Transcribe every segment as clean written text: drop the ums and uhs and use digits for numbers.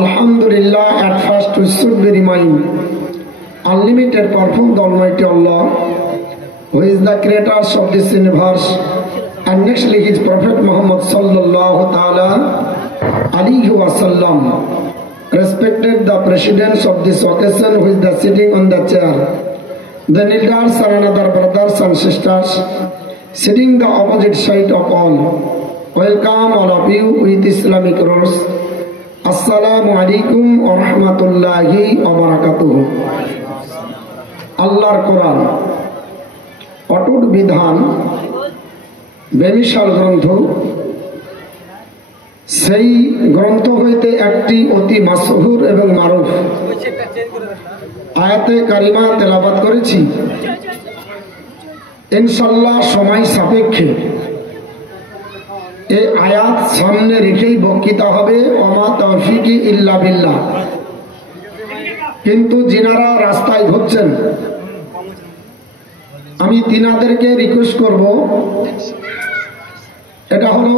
Alhamdulillah, at first we should be remind unlimited perform the Almighty Allah, who is the creator of this universe, and nextly his Prophet Muhammad sallallahu ta'ala alayhi wa sallam. Respected the presidents of this occasion, who is the sitting on the chair, the elders and other brothers and sisters sitting the opposite side of all. Welcome all of you with Islamic rules. Assalamu alaikum wa rahmatullahi wa barakatuh. Allah's Quran, অটুট বিধান, বেমিশাল গ্রন্থ, সেই গ্রন্থ হইতে একটি অতি মাসহুর এবং মারুফ আয়াতে কারিমা তেলাওয়াত করেছি। ইনশাআল্লাহ সময় সাপেক্ষে এই আয়াত সামনে রেখেই বক্তৃতা হবে, ওমা তৌফিকি ইল্লা বিল্লাহ। কিন্তু যিনারা রাস্তায় ঘুরছেন, আমি তিনাদেরকে রিকোয়েস্ট করব, এটা হলো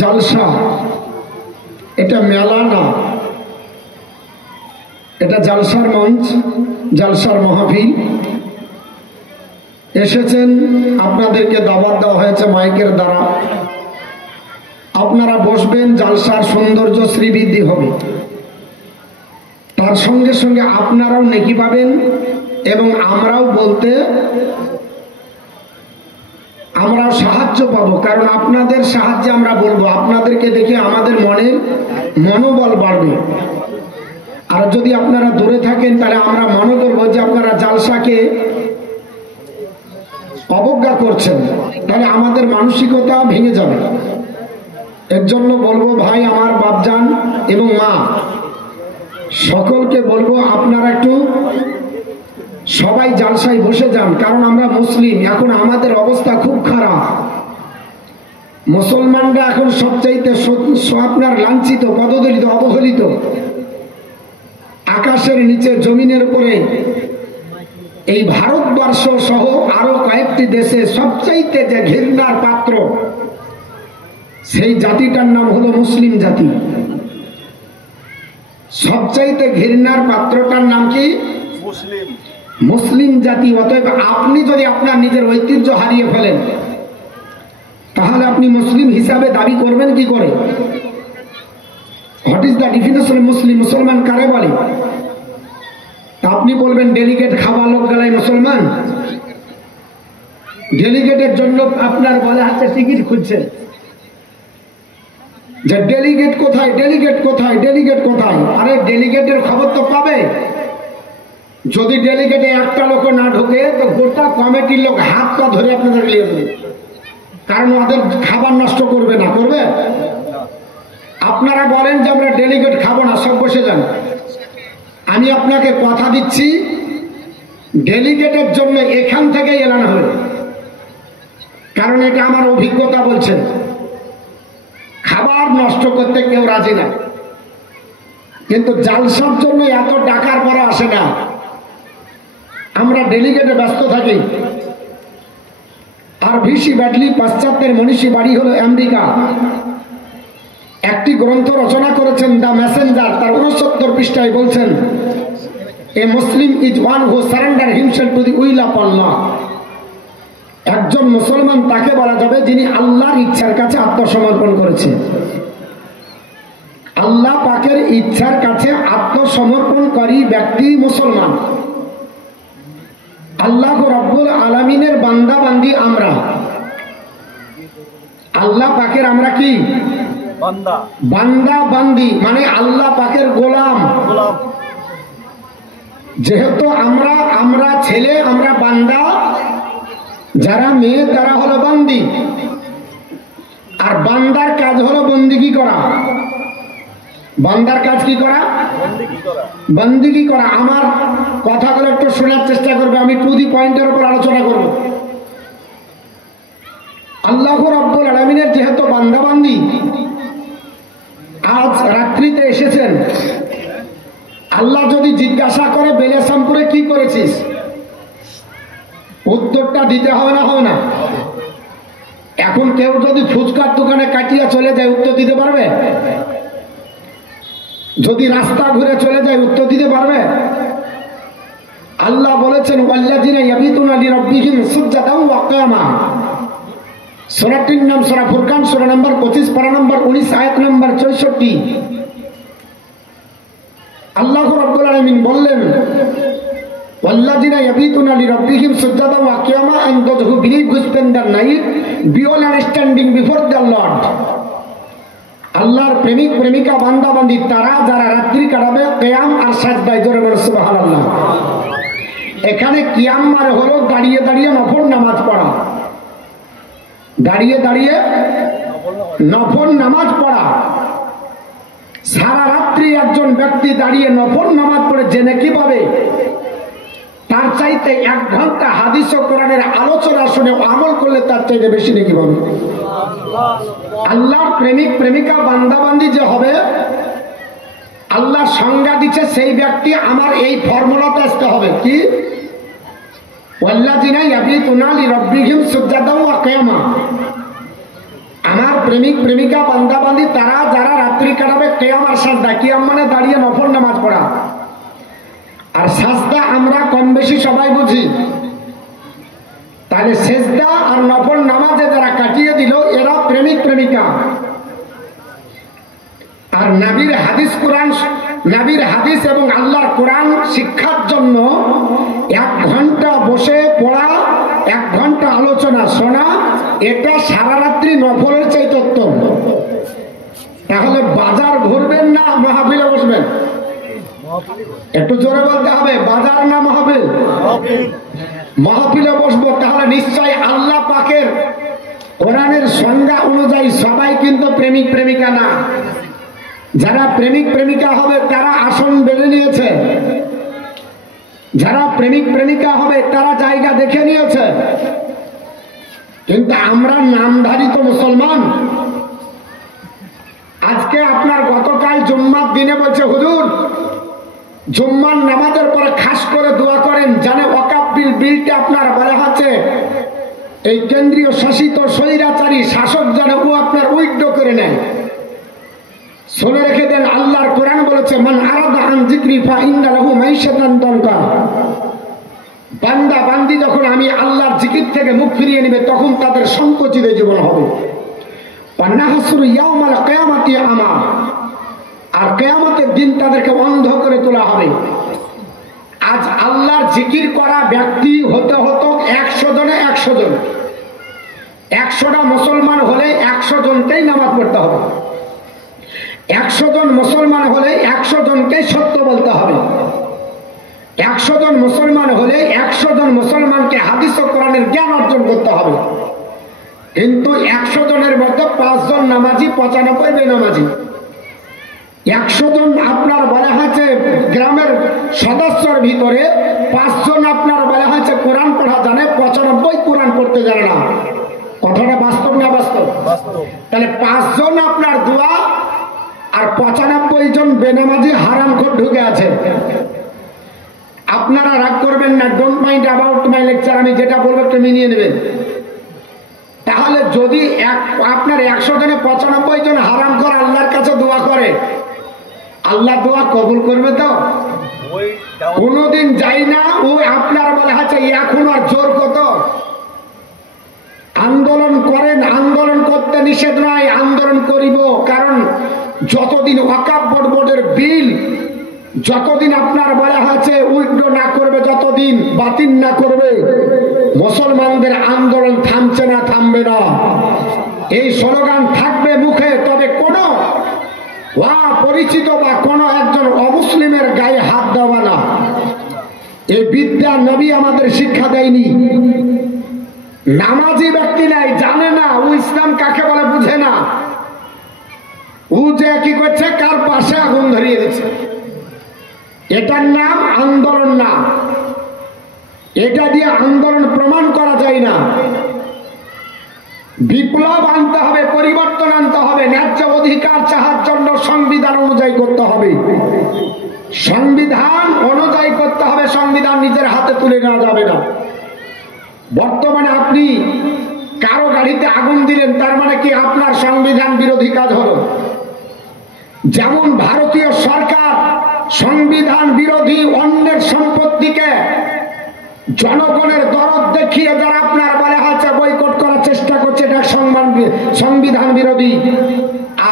জালসা, এটা মেলা না, এটা জালসার মঞ্চ, জালসার মাহফিল। এসেছেন, আপনাদেরকে দাওয়াত দেওয়া হয়েছে মাইকের দ্বারা, আপনারা বসবেন, জালসার সৌন্দর্য শ্রীবৃদ্ধি হবে, তার সঙ্গে সঙ্গে আপনারাও নেকি পাবেন এবং আমরাও বলতে আমরাও সাহায্য পাবো, কারণ আপনাদের সাহায্যে আমরা বলবো, আপনাদেরকে দেখে আমাদের মনের মনোবল বাড়বে। আর যদি আপনারা দূরে থাকেন তাহলে আমরা মনে করবো যে আপনারা জালসাকে অবজ্ঞা করছেন, তাহলে আমাদের মানসিকতা ভেঙে যাবে। এর জন্য বলবো, ভাই আমার বাপজান এবং মা সকলকে বলবো, আপনারা একটু সবাই জালসায় বসে যান, কারণ আমরা মুসলিম, এখন আমাদের অবস্থা খুব খারাপ। মুসলমানরা এখন সবচাইতে আপনার লাঞ্ছিত, পদদলিত, অবহেলিত। আকাশের নিচে জমিনের উপরে এই ভারতবর্ষ সহ আরো কয়েকটি দেশে সবচাইতে যে ঘৃণার পাত্র সেই জাতিটার নাম হলো মুসলিম জাতি। সবচাইতে ঘৃণার পাত্রটার নাম কি? মুসলিম। মুসলিম জাতি। অতএব আপনি যদি আপনার নিজের ঐতিহ্য হারিয়ে ফেলেন তাহলে আপনি মুসলিম হিসাবে দাবি করবেন কি করে? What is the definition of Muslim? মুসলমান কারে বলে? তা আপনি বলবেন ডেলিগেট খাওয়া লোক গেলাই মুসলমান। ডেলিগেটের জন্য আপনার বলে হাতে টিকিট খুঁজছে যে ডেলিগেট কোথায়, ডেলিগেট কোথায়, ডেলিগেট কোথায়। আরে ডেলিগেটের খবর তো পাবে। যদি ডেলিগেটে একটা লোক না ঢোকে তো গোটা কমিটির লোক হাত পা ধরে আপনাদের নিয়ে যাবে, কারণ ওদের খাবার নষ্ট করবে না। করবে? আপনারা বলেন যে আমরা ডেলিগেট খাবো না, সব বসে যান। আমি আপনাকে কথা দিচ্ছি ডেলিগেটের জন্য এখান থেকে এলান হবে, কারণ এটা আমার অভিজ্ঞতা বলছে খাবার নষ্ট করতে কেউ রাজি না। কিন্তু জালসার জন্য এত টাকার পরে আসে না, আমরা ডেলিগেটে ব্যস্ত থাকি। আর ভিসি ব্যাটলি পাশ্চাত্যের মনীষী বাড়ি হলো আমেরিকা, একটি গ্রন্থ রচনা করেছেন দ্য মেসেঞ্জার। তার 69 পৃষ্ঠায় বলছেন a Muslim is one who surrender himself to the will of Allah. একজন মুসলমান তাকে বলা যাবে যিনি আল্লাহর ইচ্ছার কাছে আত্মসমর্পণ করেছে। আল্লাহ পাকের ইচ্ছার কাছে আত্মসমর্পণকারী ব্যক্তি মুসলমান। আল্লাহ রাব্বুল আলামিনের বান্দা বান্দি আমরা। আল্লাহ পাকের আমরা কি? বান্দা বান্দি, মানে আল্লাহ পাকের গোলাম। যেহেতু আমরা ছেলে, আমরা বান্দা, যারা মেয়ে তারা হলো বান্দি। আর বান্দার কাজ হলো বন্দিগি করা। বান্দার কাজ কি করা? বন্দিগি করা। আমার কথাগুলো একটু শোনার চেষ্টা করবে, আমি টু দি পয়েন্টের উপর আলোচনা করব। আল্লাহ রাব্বুল আলামিনের যেহেতু বান্দা বান্দি, আজ রাত্রিতে এসেছেন, আল্লাহ যদি জিজ্ঞাসা করে বেলেসামপুরে কি করেছিস, উত্তরটা দিতে হবে না? হবে না? এখন কেউ যদি ফুচকার দোকানে কাটিয়ে চলে যায় উত্তর দিতে পারবে? যদি রাস্তা ঘুরে চলে যায় উত্তর দিতে পারবে? আল্লাহ বলেছেন ওয়াল্লাযিনা ইয়াবিতুনা লিরাব্বিহিম সুজদান ওয়া কিয়ামা। সূরাটির নাম সূরা ফুরকান, সূরা নম্বর 25, পারা নম্বর 19, আয়াত নম্বর 64। আল্লাহ রাব্বুল আলামিন বললেন ওয়াল্লাযিনা ইয়াবিতুনা লিরাব্বিহিম সুজদান ওয়া কিয়ামা and those who believe who spend the night beyond understanding before the Lord। আল্লাহর প্রেমিক প্রেমিকা বান্দা বান্দি তারা যারা রাত্রি কাটাবে কিয়াম আর সাজদায়। জোরে বলো সুবহানাল্লাহ। এখানে কিয়াম মানে হলো দাঁড়িয়ে দাঁড়িয়ে নফল নামাজ পড়া। দাঁড়িয়ে দাঁড়িয়ে নফল নামাজ পড়া। সারা রাত্রি একজন ব্যক্তি দাঁড়িয়ে নফল নামাজ পড়ে জেনে কি পাবে? তার চাইতে 1 ঘন্টা হাদিস ও কোরআনের আলোচনা শুনে আমল করলে তার চাইতে বেশি নাকি পাবে। আল্লাহর প্রেমিক প্রেমিকা বান্দা বান্দি যে হবে, আল্লাহ সংজ্ঞা দিচ্ছে সেই ব্যক্তি আমার এই ফর্মুলাতে আসতে হবে কি? ওয়াল্লাযিনা ইয়াবিতুনা লিরাব্বিহিম সুজদান ওয়া কিয়ামা। আমার প্রেমিক প্রেমিকা বান্দা বান্দি তারা যারা রাত্রি কাটাবে কিয়াম আর সাজদা। কিয়াম মানে দাঁড়িয়ে নফল নামাজ পড়া, আর সাজদা আমরা কম বেশি সবাই বুঝি। তাহলে সেজদা আর নফল নামাজে যারা কাটিয়ে দিল এরা প্রেমিক প্রেমিকা। আর নবীর হাদিস কোরআন, নবীর হাদিস এবং আল্লাহর কোরআন শিক্ষার জন্য 1 ঘন্টা বসে পড়া, 1 ঘন্টা আলোচনা শোনা, এটা সারা রাত্রি নফলের চাইতে উত্তম। তাহলে বাজার ঘুরবেন না মাহফিলে বসবেন? একটু জোরে বলতে হবে, বাজার না মাহফিল? মাহফিলে বসবো। তাহলে নিশ্চয় আল্লাহ পাকের কোরআনের সংজ্ঞা অনুযায়ী সবাই কিন্তু প্রেমিক প্রেমিকা না। যারা প্রেমিক প্রেমিকা হবে তারা আসন বেঁধে নিয়েছে, যারা প্রেমিক প্রেমিকা হবে তারা জায়গা দেখে নিয়েছে। কিন্তু আমরা নামধারী তো মুসলমান। আজকে আপনার গতকাল জুম্মার দিনে বলছে হুজুর জুম্মার নামাজের পরে খাস করে দোয়া করেন জানে ওয়াকফ বিলটা আপনার বলা হচ্ছে এই কেন্দ্রীয় শাসিত স্বৈরাচারী শাসক যেন ও আপনার উইথড্র করে নেয়। শুনে রেখে দেন, আল্লাহর কোরআন বলেছে, মান আরাদা আন যিকরি ফা ইন্না লাহু মাইশাতান দানকা। বান্দা বান্দি যখন আমি আল্লাহর জিকির থেকে মুখ ফিরিয়ে নেবে তখন তাদের সংকুচিত জীবন হবে। ওয়ানাহসুরু ইয়াউমাল কিয়ামাতি আমা, আর কিয়ামতের দিন তাদেরকে অন্ধ করে তোলা হবে। আজ আল্লাহর জিকির করা ব্যক্তি হতে হতো 100 জনে 100 জন। 100টা মুসলমান হলে 100 জনকেই নামাজ পড়তে হবে। 100 জন মুসলমান হলে 100 জনকেই সত্য বলতে হবে। 100 জন মুসলমান হলে 100 জন মুসলমানকে হাদিস ও কোরআনের জ্ঞান অর্জন করতে হবে। কিন্তু 100 জনের মধ্যে 5 জন নামাজি, 95 বেনামাজি। 100 জন আপনার বলা হয়েছে গ্রামের সদস্যর ভিতরে 5 জন আপনার বলা হয়েছে কোরআন পড়া জানে, 95 কোরআন পড়তে জানে না। কথাটা বাস্তব না বাস্তব? তাহলে 5 জন আপনার দোয়া আর 95 জন বেনামাজি হারামখোর ঢুকে আছে। আপনারা রাগ করবেন না, don't mind about my lecture, আমি যেটা বলবো একটু মিলিয়ে নেবেন। তাহলে যদি আপনার 100 জনে 95 জন হারামখোর আল্লাহর কাছে দোয়া করে, আল্লাহ দোয়া কবুল করবে তো? কোনদিন যাই না। ও আপনার বলে আছে এখন আর জোর কত? আন্দোলন করেন, আন্দোলন করতে নিষেধ নয়, আন্দোলন করিব। কারণ যতদিন ওয়াকফ বোর্ডের বিল যতদিন আপনার বলা হয়েছে উইথড্র না করবে, যতদিন বাতিল না করবে, মুসলমানদের আন্দোলন থামছে না, থামবে না। এই স্লোগান থাকবে মুখে, তবে কোন পরিচিত বা কোন একজন অমুসলিমের গায়ে হাত দেওয়া না। এই বিদ্যা নবী আমাদের শিক্ষা দেয়নি। নামাজি ব্যক্তি নাই, জানে না ও ইসলাম কাকে বলে, বুঝে না। ও যে কি করছে, কার পাশে আগুন ধরিয়ে দিচ্ছে, এটার নাম আন্দোলন না। এটা দিয়ে আন্দোলন প্রমাণ করা যায় না। বিপ্লব আনতে হবে, পরিবর্তন আনতে হবে, ন্যায্য অধিকার চাহার জন্য সংবিধান অনুযায়ী করতে হবে। সংবিধান অনুযায়ী করতে হবে, সংবিধান নিজের হাতে তুলে নেওয়া যাবে না। বর্তমানে আপনি কারো গাড়িতে আগুন দিলেন, তার মানে কি আপনার সংবিধান বিরোধী কাজ হলো? যেমন ভারতীয় সরকার সংবিধান বিরোধী অন্যের সম্পত্তিকে জনগণের দরদ দেখিয়ে যারা আপনার বলা হচ্ছে বয়কট করার চেষ্টা করছে, এটা সংবিধান বিরোধী।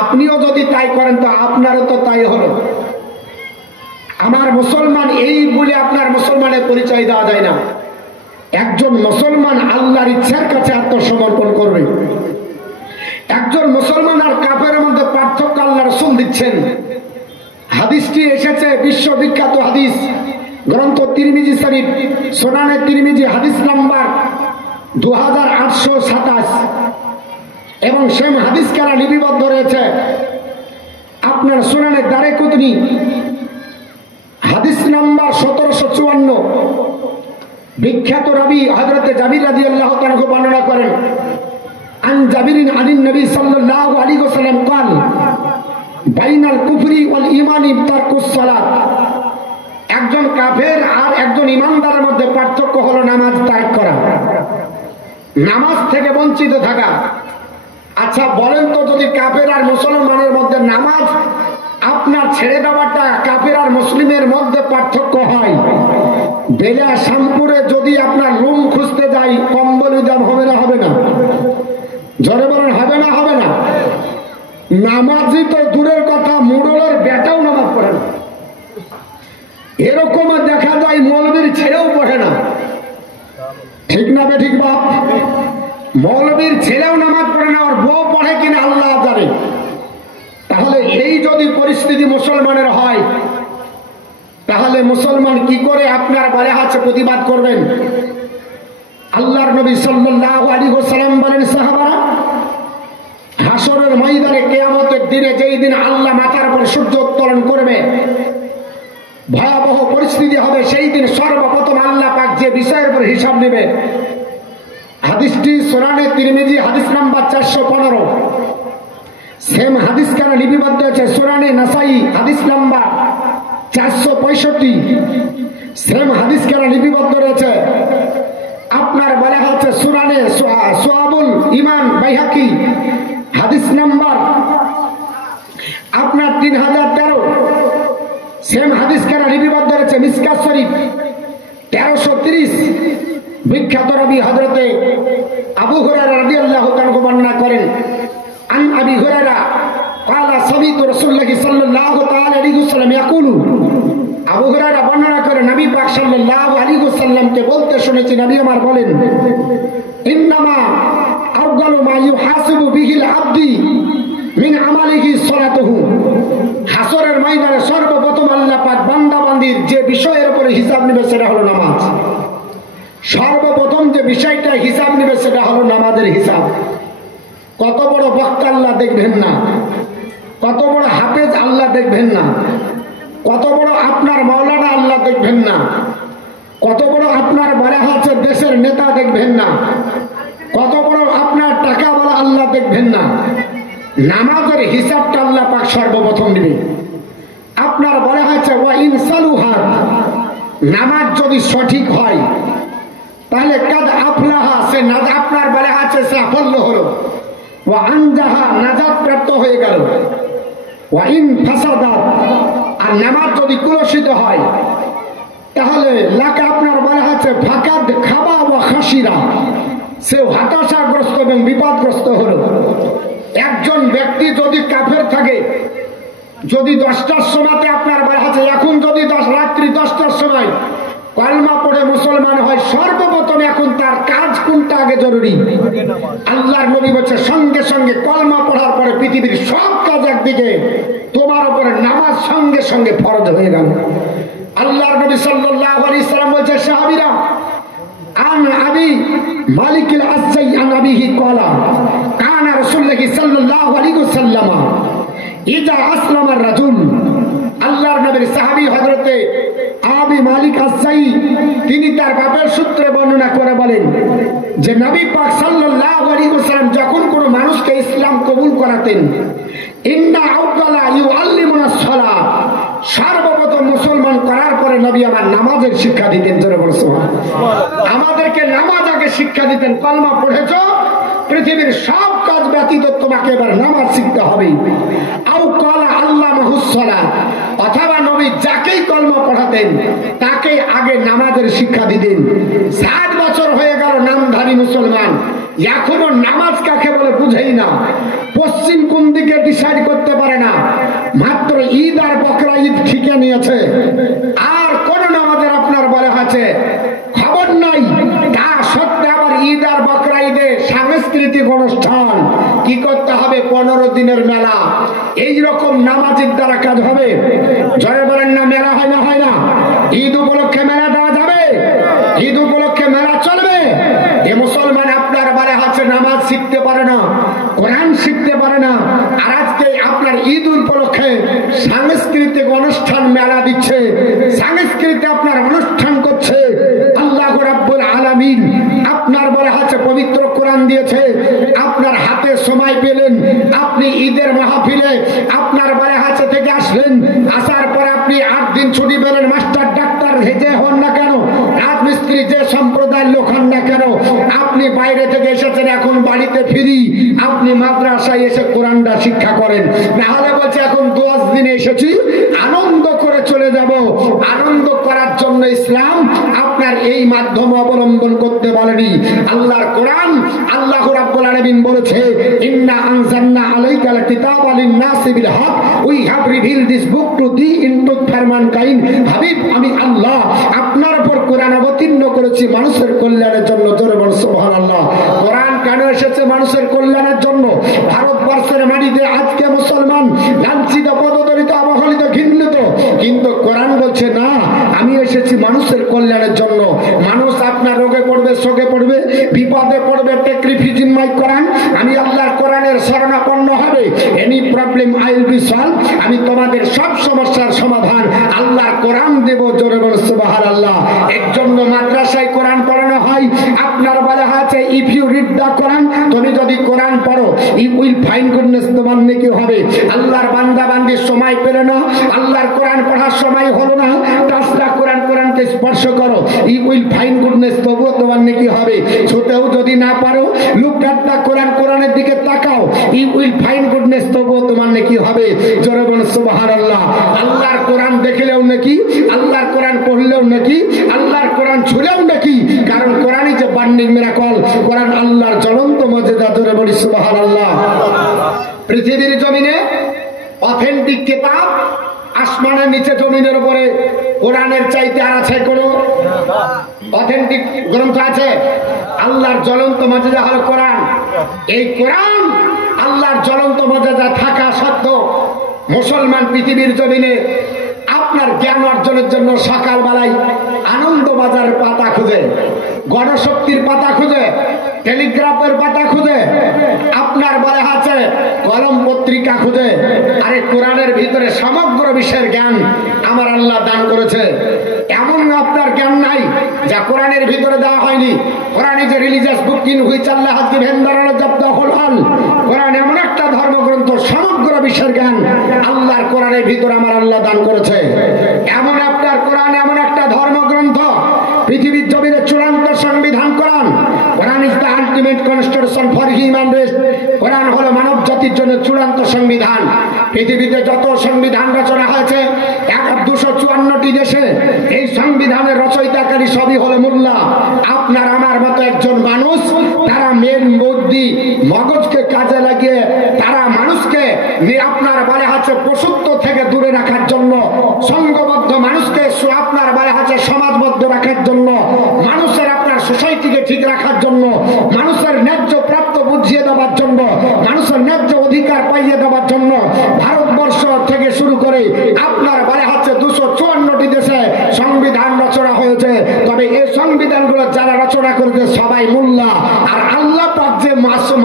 আপনিও যদি তাই করেন তো আপনারও তো তাই হলো। আমার মুসলমান এই বলে আপনার মুসলমানের পরিচয় দেওয়া যায় না। একজন মুসলমান আল্লাহর ইচ্ছার কাছে আত্মসমর্পণ করবে। একজন মুসলমান আর কাফেরের মধ্যে পার্থক্য আল্লাহ রাসূল দিচ্ছেন। হাদিসটি এসেছে বিশ্ববিখ্যাত হাদিস গ্রন্থ তিরমিজি শরীফ, সুনানে তিরমিজি, হাদিস নাম্বার 2827 এবং সেম হাদিস কারা লিপিবদ্ধ রয়েছে আপনার সুনানে দারেকুতনি হাদিস নাম্বার 1754। বিখ্যাত রাবী হযরত জাবির রাদিয়াল্লাহু তাআলা বর্ণনা করেন, আন জাবিরিন আনিন নবী সাল্লাল্লাহু আলাইহি ওয়াসাল্লাম قال বাইনাল কুফরি ওয়াল ঈমানি তারকুস সালাত। একজন কাফের আর একজন ইমানদারের মধ্যে পার্থক্য হলো নামাজ ত্যাগ করা, নামাজ থেকে বঞ্চিত থাকা। আচ্ছা বলেন তো, যদি কাফের আর মুসলমানের মধ্যে নামাজ আপনার ছেড়ে দেওয়াটা কাফের আর মুসলিমের মধ্যে পার্থক্য হয়, বেলা শ্যামপুরে যদি আপনার রুম খুঁজতে যাই কম্বল দাম হবে না? হবে না? জোরে বলেন, হবে না? হবে না? নামাজি তো দূরের কথা, মুরলের বেটাও নামাজ পড়ে না। এরকম দেখা যায় মৌলবীর ছেলেও পড়ে না। ঠিক না বে ঠিক বাপ? মৌলবীর ছেলেও নামাজ পড়ে না, আর বউ পড়ে কিনা আল্লাহ জানে। তাহলে এই যদি পরিস্থিতি মুসলমানের হয়, তাহলে মুসলমান কি করে আপনার বলা আছে প্রতিবাদ করবেন? আল্লাহর নবী সাল্লাল্লাহু আলাইহি ওয়াসাল্লাম বলেন, সাহাবারা, হাসরের ময়দানে কিয়ামতের দিনে যেই দিন আল্লাহ মাথার উপর সূর্য উত্তোলন করবে, ভয়াবহ পরিস্থিতি হবে, সেই দিন সর্বপ্রথম আল্লাহ পাক যে বিষয়ের উপর হিসাব নেবে। হাদিসটি সুনানে তিরমিজি হাদিস নাম্বার 415। সেম হাদিস কেন লিপিবদ্ধ আছে সুনানে নাসাই হাদিস নাম্বার 465। সেম হাদিস কেন লিপিবদ্ধ রয়েছে আপনার বলা হচ্ছে সুনানে সুআবুল ঈমান বাইহাকি হাদিস নাম্বার সাহাবী হযরতে আবু হুরায়রা রাদিয়াল্লাহু তাআলা বর্ণনা করেন, আন আবি হুরায়রা ক্বালা সামিতু রাসূলুল্লাহি সাল্লাল্লাহু তাআলা আলাইহি ওয়াসাল্লাম ইয়াকুলু, আবু হুরায়রা বর্ণনা করেন নবী পাক সাল্লাল্লাহু আলাইহি ওয়াসাল্লামকে বলতে শুনেছি, নবী আমার বলেন, ইন্নামা আউয়ালু মা ইউহাসিবু বিহিল আবদি মিন আমালিহি সালাতুহু, হাসরের ময়দানে সর্বপ্রথম আল্লাহ পাক বান্দা বান্দির যে বিষয়ের উপরে হিসাব নেবে সেটা হলো নামাজ। সর্বপ্রথম যে বিষয়টা হিসাব নেবে সেটা হলো নামাজের হিসাব। কত বড় বক্তা আল্লাহ দেখবেন না, কত বড় হাফেজ আল্লাহ দেখবেন না, কত বড় আপনার মাওলানা আল্লাহ দেখবেন না, কত বড় আপনার বড় হাতের দেশের নেতা দেখবেন না, কত বড় আপনার টাকাওয়ালা আল্লাহ দেখবেন না। নামাজের হিসাবটা আল্লাহ পাক সর্বপ্রথম নেবে। আপনার বলা হয়েছে ওয়া ইনসালুহা, নামাজ যদি সঠিক হয় তাহলে কাদ আফলাহা, সে আপনার বলা আছে সাফল্য হলো, ওয়া আনজাহা, নাজাত প্রাপ্ত হয়ে গেল। ওয়া ইন ফাসাদাত, আর নামাজ যদি কুলসিত হয় তাহলে লাকা, আপনার বলা আছে ফাকাদ খাবা ওয়া খাসিরা, সে হতাশাগ্রস্ত এবং বিপদগ্রস্ত হলো। একজন ব্যক্তি যদি কাফের থাকে, যদি 10টার সময়তে আপনার বলা আছে, এখন যদি রাত্রি 10টার সময় কলমা পড়ে মুসলমান হয়, সর্বপ্রথম এখন তার কাজ কোনটা আগে জরুরি? আল্লাহর নবী বলছে সঙ্গে সঙ্গে কলমা পড়ার পরে পৃথিবীর সব কাজ একদিকে, তোমার উপরে নামাজ সঙ্গে সঙ্গে ফরজ হয়ে গেল। আল্লাহর নবী সাল্লাল্লাহু আলাইহি সাল্লাম বলছে, সাহাবীরা, আন আবি মালিকুল আসসাই আন আবিহি ক্বালা কানা রাসূলুল্লাহ সাল্লাল্লাহু আলাইহি ওয়াসাল্লাম ইজা আসলামার রাজুল, আল্লাহর নবীর সাহাবী হযরতে আবি মালিক আসসাই, তিনি তার বাপের সূত্রে বর্ণনা করে বলেন যে নবী পাক সাল্লাল্লাহু আলাইহি ওয়াসাল্লাম যখন কোনো মানুষকে ইসলাম কবুল করাতেন, ইন্না আউয়ালা ইউআল্লিমুনাস সালাত, সর্বপ্রথম মুসলমান করার পরে নবী আমার নামাজের শিক্ষা দিতেন। জোরে বলো সুবহানাল্লাহ। আমাদেরকে নামাজ আগে শিক্ষা দিতেন। কলমা পড়েছো, পৃথিবীর সব কাজ ব্যতীত তোমাকে এবার নামাজ শিখতে হবে। আও ক্বালা আল্লামাহুস সালাত, অথবা নবী যাকেই কলমা পড়াতেন তাকে আগে নামাজের শিক্ষা দিতেন। 60 বছর হয়ে গেল নামধারী মুসলমান, এখনো নামাজ কাকে বলে বুঝেই না। পশ্চিম কোন দিকে ডিসাইড করতে পারে না, মাত্র ঈদ আর বকরা ঈদ ঠিকই নিয়েছে, আর কোন নামাজের আপনার বলে আছে খবর নাই। তা সত্ত্বে আবার ঈদ আর বকরা ঈদে সাংস্কৃতিক অনুষ্ঠান কি করতে হবে, 15 দিনের মেলা। এই রকম নামাজের দ্বারা কাজ হবে? জয় বলেন না, মেলা হয় না? হয় না? ঈদ উপলক্ষে মেলা দেওয়া যাবে? ঈদ উপলক্ষে মেলা চলবে? এ মুসলমান আপনার বারে আছে নামাজ শিখতে পারে না, কোরআন শিখতে পারে না, আর আজকে আপনার ঈদ উপলক্ষে সাংস্কৃতিক অনুষ্ঠান মেলা দিচ্ছে, সাংস্কৃতিক আপনার অনুষ্ঠান করছে। আল্লাহ রাব্বুল আলামিন আপনার বলে আছে পবিত্র কোরআন দিয়েছে, আপনার হাতে সময় পেলেন, আপনি ঈদের মাহফিলে আপনার বলে আছে থেকে আসলেন, আসার পরে আপনি 8 দিন ছুটি পেলেন, মাস্টার ডাক্তার যে হন না কেন, রাজমিস্ত্রি যে সম্প্রদায়ের লোক হন না কেন, আপনি বাইরে থেকে এসেছেন, এখন বাড়িতে ফিরি আপনি মাদ্রাসায় এসে কোরআনটা শিক্ষা করেন। নাহলে বলছে এখন 10 দিনে এসেছি আনন্দ করে চলে যাব। আনন্দ করার জন্য ইসলাম আপনার এই মাধ্যম অবলম্বন করতে বলেনি। আল্লাহর কোরআন, আল্লাহ রাব্বুল আলামিন বলেছে, ইন্না আনজালনা আলাইকাল কিতাবা লিন-নাসি বিল হক, we have revealed this book to the into for mankind. হাবিব, আমি আল্লাহ আপনার উপর কোরআন অবতীর্ণ করেছি মানুষের কল্যাণের জন্য। জোরে বল সুবহানাল্লাহ। কোরআন কেন এসেছে? মানুষের কল্যাণের জন্য। ভারতবর্ষের মাটিতে আজকে মুসলমান লাঞ্ছিত, পদদলিত, অবহেলিত, ঘৃণিত, কিন্তু কোরআন বলছে না, আমি এসেছি মানুষের কল্যাণের জন্য। মানুষ আপনার রোগে পড়বে, শোকে পড়বে, বিপদে পড়বে, টেক রিফিউজ ইন মাই কোরআন, আমি আল্লাহর কোরআনের শরণাপন্ন হবে। Any problem I will be solve, আমি তোমাদের সব সমস্যার সমাধান আল্লাহর কোরআন দেব। জোরে বল সুবহানাল্লাহ। এর জন্য মাদ্রাসায় কোরআন পড়ানো হয়। আপনার বলা আছে ইফ ইউ রিড দা কোরআন, তুমি যদি কোরআন পড়ো ইউ উইল ফাইন্ড গুডনেস, তোমার নেকি হবে। আল্লাহর বান্দা বান্দির সময় পেলে না, আল্লাহর কোরআন পড়ার সময় হলো না, তাছাড়া কোরআনকে মধ্যে স্পর্শ করো, ই উইল ফাইন্ড গুডনেস, তবুও তোমার নেকি হবে। ছুতেও যদি না পারো, লুক এট দ্য কোরআন, কোরআনের দিকে তাকাও, ই উইল ফাইন্ড গুডনেস, তবুও তোমার নেকি হবে। জোরে বলুন সুবহানাল্লাহ। আল্লাহর কোরআন দেখলেও নাকি, আল্লাহর কোরআন পড়লেও নাকি, আল্লাহর কোরআন ছুলেও নাকি, কারণ কোরআনই যে বান্ডিং মিরাকল, কোরআন আল্লাহর জ্বলন্ত মজেদা। জোরে বলি সুবহানাল্লাহ। পৃথিবীর জমিনে অথেন্টিক কিতাব, আসমানের নিচে জমিনের উপরে কোরআনের চাইতে আর আছে কোনো অথেন্টিক গ্রন্থ আছে? আল্লাহর জ্বলন্ত মজেদা হলো কোরআন। এই কোরআন আল্লাহর জ্বলন্ত মজেদা থাকা সত্ত্বেও মুসলমান পৃথিবীর জমিনে আপনার জ্ঞান অর্জনের জন্য সকালবেলায় আনন্দবাজারের পাতা খুঁজে, গণশক্তির পাতা খুঁজে, টেলিগ্রাফের পাতা খুঁজে, আপনার বলে আছে কলম পত্রিকা খুঁজে। আরে কোরআনের ভিতরে সমগ্র বিশ্বের জ্ঞান আমার আল্লাহ দান করেছে। এমন আপনার জ্ঞান নাই যা কোরআনের ভিতরে দেওয়া হয়নি। Quran is a religious book in which Allah has given the knowledge of the whole world. Quran এমন একটা ধর্মগ্রন্থ, সমগ্র বিশ্বের জ্ঞান আল্লাহর কোরআনের ভিতরে আমার আল্লাহ দান করেছে। এমন আপনার কোরআন এমন একটা ধর্মগ্রন্থ, পৃথিবীর জমিনে চূড়ান্ত সংবিধান Quran. Quran is the ultimate constitution for human race. Quran হলো মানব জাতির জন্য চূড়ান্ত সংবিধান। পৃথিবীতে যত সংবিধান রচনা হয়েছে 254টি দেশে, এই সংবিধানের রচয়িতাকারী সবই হলো মোল্লা। আপনার আমার মতো একজন মানুষ, তারা মেন বুদ্ধি মগজকে কাজে লাগিয়ে তারা মানুষকে আপনার বলে আছে পশুত্ব থেকে দূরে রাখার জন্য, সংঘবদ্ধ মানুষকে আপনার বলে আছে সমাজবদ্ধ রাখার জন্য, মানুষের আপনার সোসাইটিকে ঠিক রাখার জন্য, মানুষের ন্যায্য প্রাপ্ত বুঝিয়ে দেওয়ার জন্য, মানুষের ন্যায্য অধিকার পাইয়ে দেওয়ার জন্য ভারতবর্ষ থেকে শুরু করে আপনার বলে হচ্ছে 254টি দেশে সংবিধান রচনা হয়েছে। তবে এই সংবিধানগুলো যারা রচনা করেছে সবাই মোল্লা। আর আল্লাহ পাক যে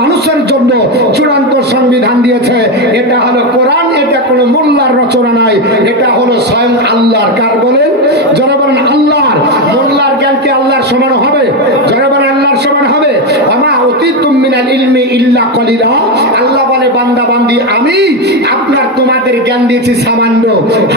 মানুষের জন্য চূড়ান্ত সংবিধান দিয়েছে, এটা হলো কোরআন। এটা কোনো মোল্লার রচনা নাই, এটা হলো স্বয়ং আল্লাহর। কার বলেন? যারা বলেন আল্লাহর। মোল্লার জ্ঞান কি আল্লাহর সমান হবে? যারা বলেন আল্লাহর সমান হবে? আমা অতীতুম মিনাল ইলমি ইল্লা কলিলা। আল্লাহ বলে বান্দা বান্দি, আমি আপনার তোমাদের জ্ঞান দিয়েছি সামান্য।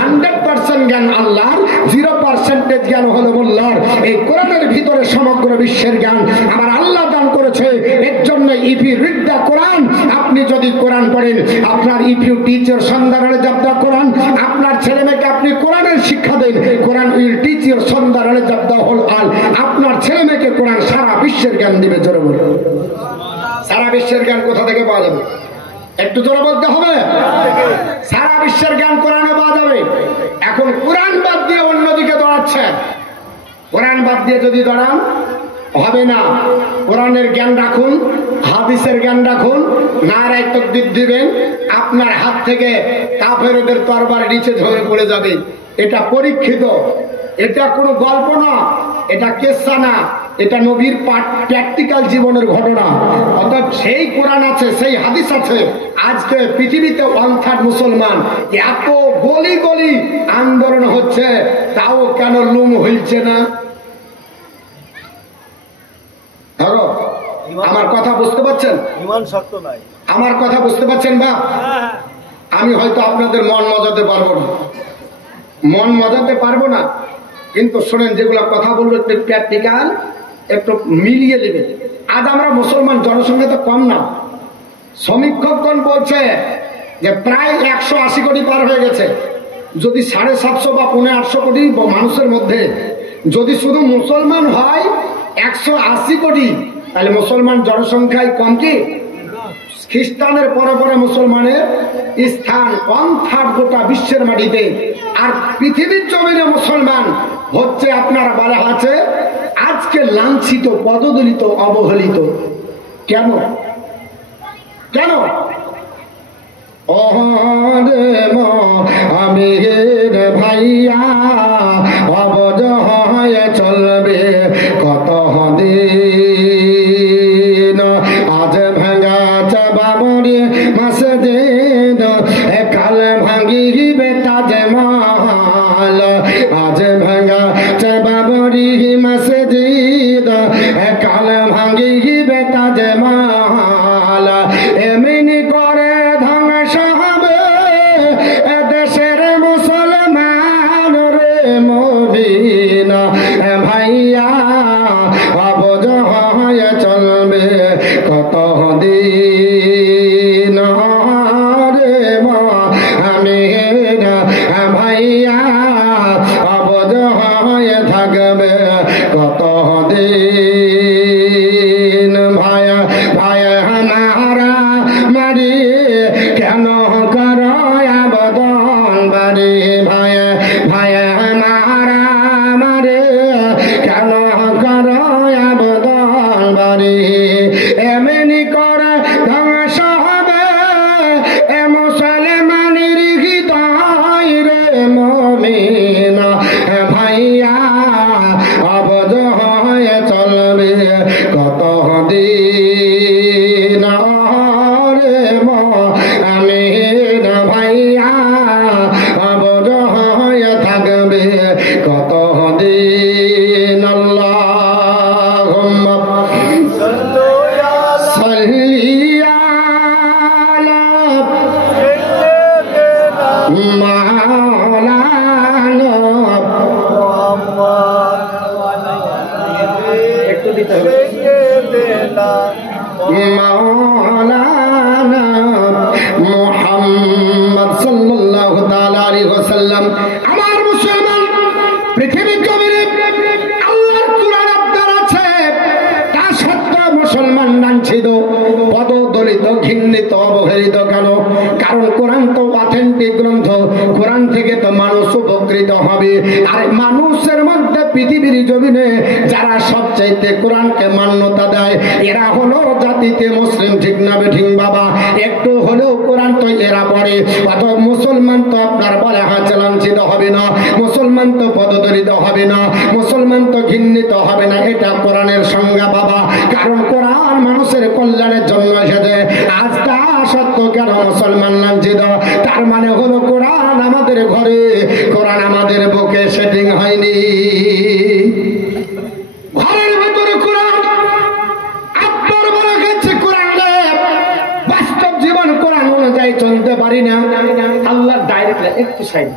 100% জ্ঞান আল্লাহর, 0% জ্ঞান হলো মোল্লার। এই কোরআনের ভিতরে সমগ্র বিশ্বের জ্ঞান আমার আল্লাহ দান করেছে। এর জন্য ইফ ইউ রিড দ্য কোরআন, আপনি যদি কোরআন পড়েন, আপনার ইফ ইউ টিচ ইউর সন্ধানের জাবদা কোরআন, আপনার ছেলে মেয়েকে আপনি কোরআনের শিক্ষা দেন, কোরআন উইল টিচ ইউর সন্ধানের জাবদা হোল আল। আপনার ছেলে মেয়েকে কোরআন সারা বিশ্বের জ্ঞান দিবে। জোরে বলুন, সারা বিশ্বের জ্ঞান কোথা থেকে পাওয়া যাবে? একটু জোরে বলতে হবে। সারা বিশ্বের জ্ঞান কোরআনে পাওয়া যাবে। এখন কোরআন বাদ দিয়ে অন্যদিকে দৌড়াচ্ছেন। কোরআন বাদ দিয়ে যদি দৌড়ান হবে না। কোরআনের জ্ঞান রাখুন, হাদিসের জ্ঞান রাখুন, নারায়ে তাকবীর দিবেন, আপনার হাত থেকে কাফেরদের তরবারি নিচে ঝরে পড়ে যাবে। এটা পরীক্ষিত, এটা কোনো গল্প না, এটা কেসা না, এটা নবীর প্র্যাকটিক্যাল জীবনের ঘটনা। অর্থাৎ সেই কোরআন আছে, সেই হাদিস আছে। আজকে পৃথিবীতে 1/3 মুসলমান, এত গলি গলি আন্দোলন হচ্ছে, তাও কেন লুম হইছে না? আমার কথা বুঝতে পারছেন? ঈমান শক্ত নাই। আমার কথা বুঝতে পারছেন বা? আমি হয়তো আপনাদের মন মজাতে পারবো না, কিন্তু শোনেন, যেগুলো কথা বলবো একটু প্র্যাকটিক্যাল, একটু মিলিয়ে নেবেন। আজ আমরা মুসলমান জনসংখ্যা তো কম না, সমীক্ষকগণ বলছে যে প্রায় 180 কোটি পার হয়ে গেছে। যদি 750 বা 850 কোটি মানুষের মধ্যে যদি শুধু মুসলমান হয় 180 কোটি, তাহলে মুসলমান জনসংখ্যায় কম কি? খ্রিস্টানের পরে পরে মুসলমানের স্থান 1/3 গোটা বিশ্বের মাটিতে। আর পৃথিবীর জমিনে মুসলমান হচ্ছে আপনার বলা আছে আজকে লাঞ্ছিত, পদদলিত, অবহেলিত। কেন? কেন? আমি ভাইয়া অবজ হয়ে চলবে কত দিন, আজ ভাঙা চাবামরি মাসে দিন, কাল ভাঙিবে তাজমহল, আজ ভাঙা চাবামরি মাসে দিন, কাল ভাঙিবে তাজমহল। এমনি করে ধ্বংস হবে দেশের মুসলমান রে মোদি, না ভাইয়া অবুঝ হয়ে চলবে কত দিন রে মা আমি ভাইয়া অবুঝ হয়ে থাকবে কত দিন ভাইয়া ভাইয়া মারা মারি কেন করো আবেদন বাড়ি ভাইয়া ভাইয়া মারা মারে কেন করো আবেদন বাড়ি এমনি করে ধ্বংস হবে এ মুসলমানের হৃদয় রে মুমিনা ভাইয়া অবুঝ হয়ে চলবে কত দিন রে আমি ভাইয়া অবুঝ হয়ে থাকবে কত দিন আল্লাহুম্মা সাল্লি আলা মাওলানা মাওলানা মুহাম্মদ সাল্লাল্লাহু তাআলা আলাইহি ওয়াসাল্লাম। আমার মুসলমান পৃথিবীর জমিনে আল্লাহর কুরআন আপনার আছে, তা সত্ত্বেও মুসলমান লাঞ্ছিত, পদদলিত, ঘৃণিত, অবহেলিত কেন? কারণ কোরআন তো অথেন্টিক গ্রন্থ, কোরআন থেকে তো মানুষ উপকৃত হবে। আর মানুষের মধ্যে পৃথিবীর জমিনে যারা সবচাইতে কোরআনকে মান্যতা দেয় এরা হলো জাতিতে মুসলিম, ঠিক না বেঠিক বাবা? একটু হলেও কোরআন তো এরা পড়ে, অত মুসলমান তো আপনার বলে হাতে লাঞ্ছিত হবে না, মুসলমান তো পদদলিত হবে না, মুসলমান তো ঘৃণিত হবে না। এটা কোরআনের সংজ্ঞা বাবা, কারণ কোরআন মানুষের কল্যাণের জন্য এসেছে। আজ তা সত্য কেন মুসলমান লাঞ্ছিত? তার মানে হলো কোরআন আমাদের ঘরে, কোরআন আমাদের বুকে সেটিং হয়নি। ঘরের ভেতরে কোরআন আপনার বলা গেছে, কোরআন বাস্তব জীবন কোরআন অনুযায়ী চলতে পারি না। আল্লাহ ডাইরেক্ট একটু সাইড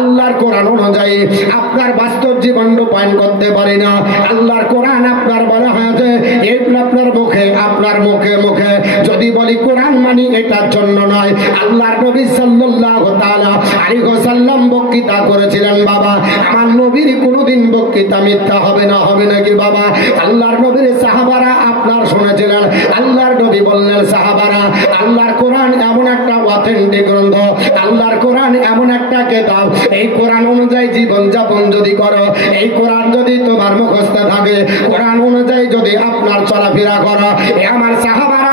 আল্লাহর কোরআন অনুযায়ী আপনার বাস্তব জীবন রূপায়ণ করতে পারি না। আল্লাহর কোরআন আপনার বলা হয়েছে এগুলো আপনার মুখে, আপনার মুখে মুখে যদি বলি কোরআন মানি এটার জন্য নয়। আল্লাহর নবী সাল্লাল্লাহু তাআলা আলাইহি ওয়াসাল্লাম বক্তৃতা করেছিলেন বাবা, আমার নবীর কোনোদিন বক্তৃতা মিথ্যা হবে না, হবে নাকি বাবা? আল্লাহর নবীর সাহাবারা আপনার শুনেছিলেন, আল্লাহর নবী বললেন সাহাবারা আল্লাহর কোরআন এমন একটা অথেন্টিক গ্রন্থ, আল্লাহর কোরআন এমন একটা কিতাব, এই কোরআন অনুযায়ী জীবন যাপন যদি করো, এই কোরআন যদি তোমার মুখস্থ থাকে, কোরআন অনুযায়ী যদি আপনার চলাফেরা করো, এ আমার সাহাবারা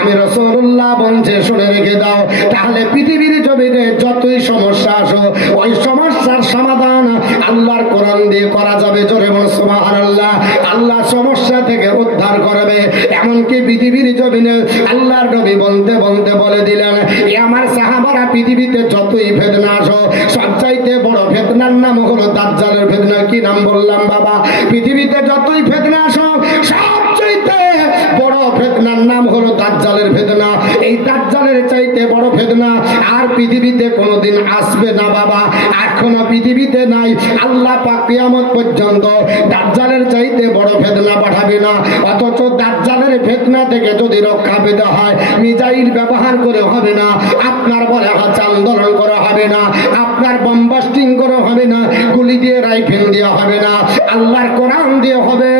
আমি রাসূলুল্লাহ বলছে শুনে রেখে দাও, তাহলে পৃথিবীর জমিনে যতই সমস্যা আসো ওই সমস্যার সমাধান আল্লাহর কোরআন দিয়ে করা যাবে। জোরে বল সুবহানাল্লাহ। আল্লাহ সমস্যা থেকে উদ্ধার করবে। এমনকি পৃথিবীর জমিনে আল্লাহর নবী বলতে বলতে বলে দিলেন, এ আমার সাহাবারা পৃথিবীতে যতই ফিতনা আসো সবচাইতে বড় ফিতনার নাম হলো দাজ্জালের ফিতনা। কি নাম বললাম বাবা? পৃথিবীতে যতই ফিতনা আসো সবচাইতে বড় ফিতনার নাম হলো দাজ্জালের ফিতনা। এই দাজ্জালের চাইতে বড় ফিতনা আর পৃথিবীতে কোনোদিন আসবে না বাবা, এখনো পৃথিবীতে নাই। আল্লাহ পাক কিয়ামত পর্যন্ত দাজ্জালের চাইতে বড় ফিতনা পাঠাবে না। অথচ দাজ্জালের ফিতনা থেকে যদি রক্ষা পেতে হয় মিসাইল ব্যবহার করে হবে না, আপনার বলে হাত আন্দোলন করা হবে না, আপনার বম্বাস্টিং করা হবে না, গুলি দিয়ে রাইফেল দেওয়া হবে না, আল্লাহর কোরআন দিয়ে হবে।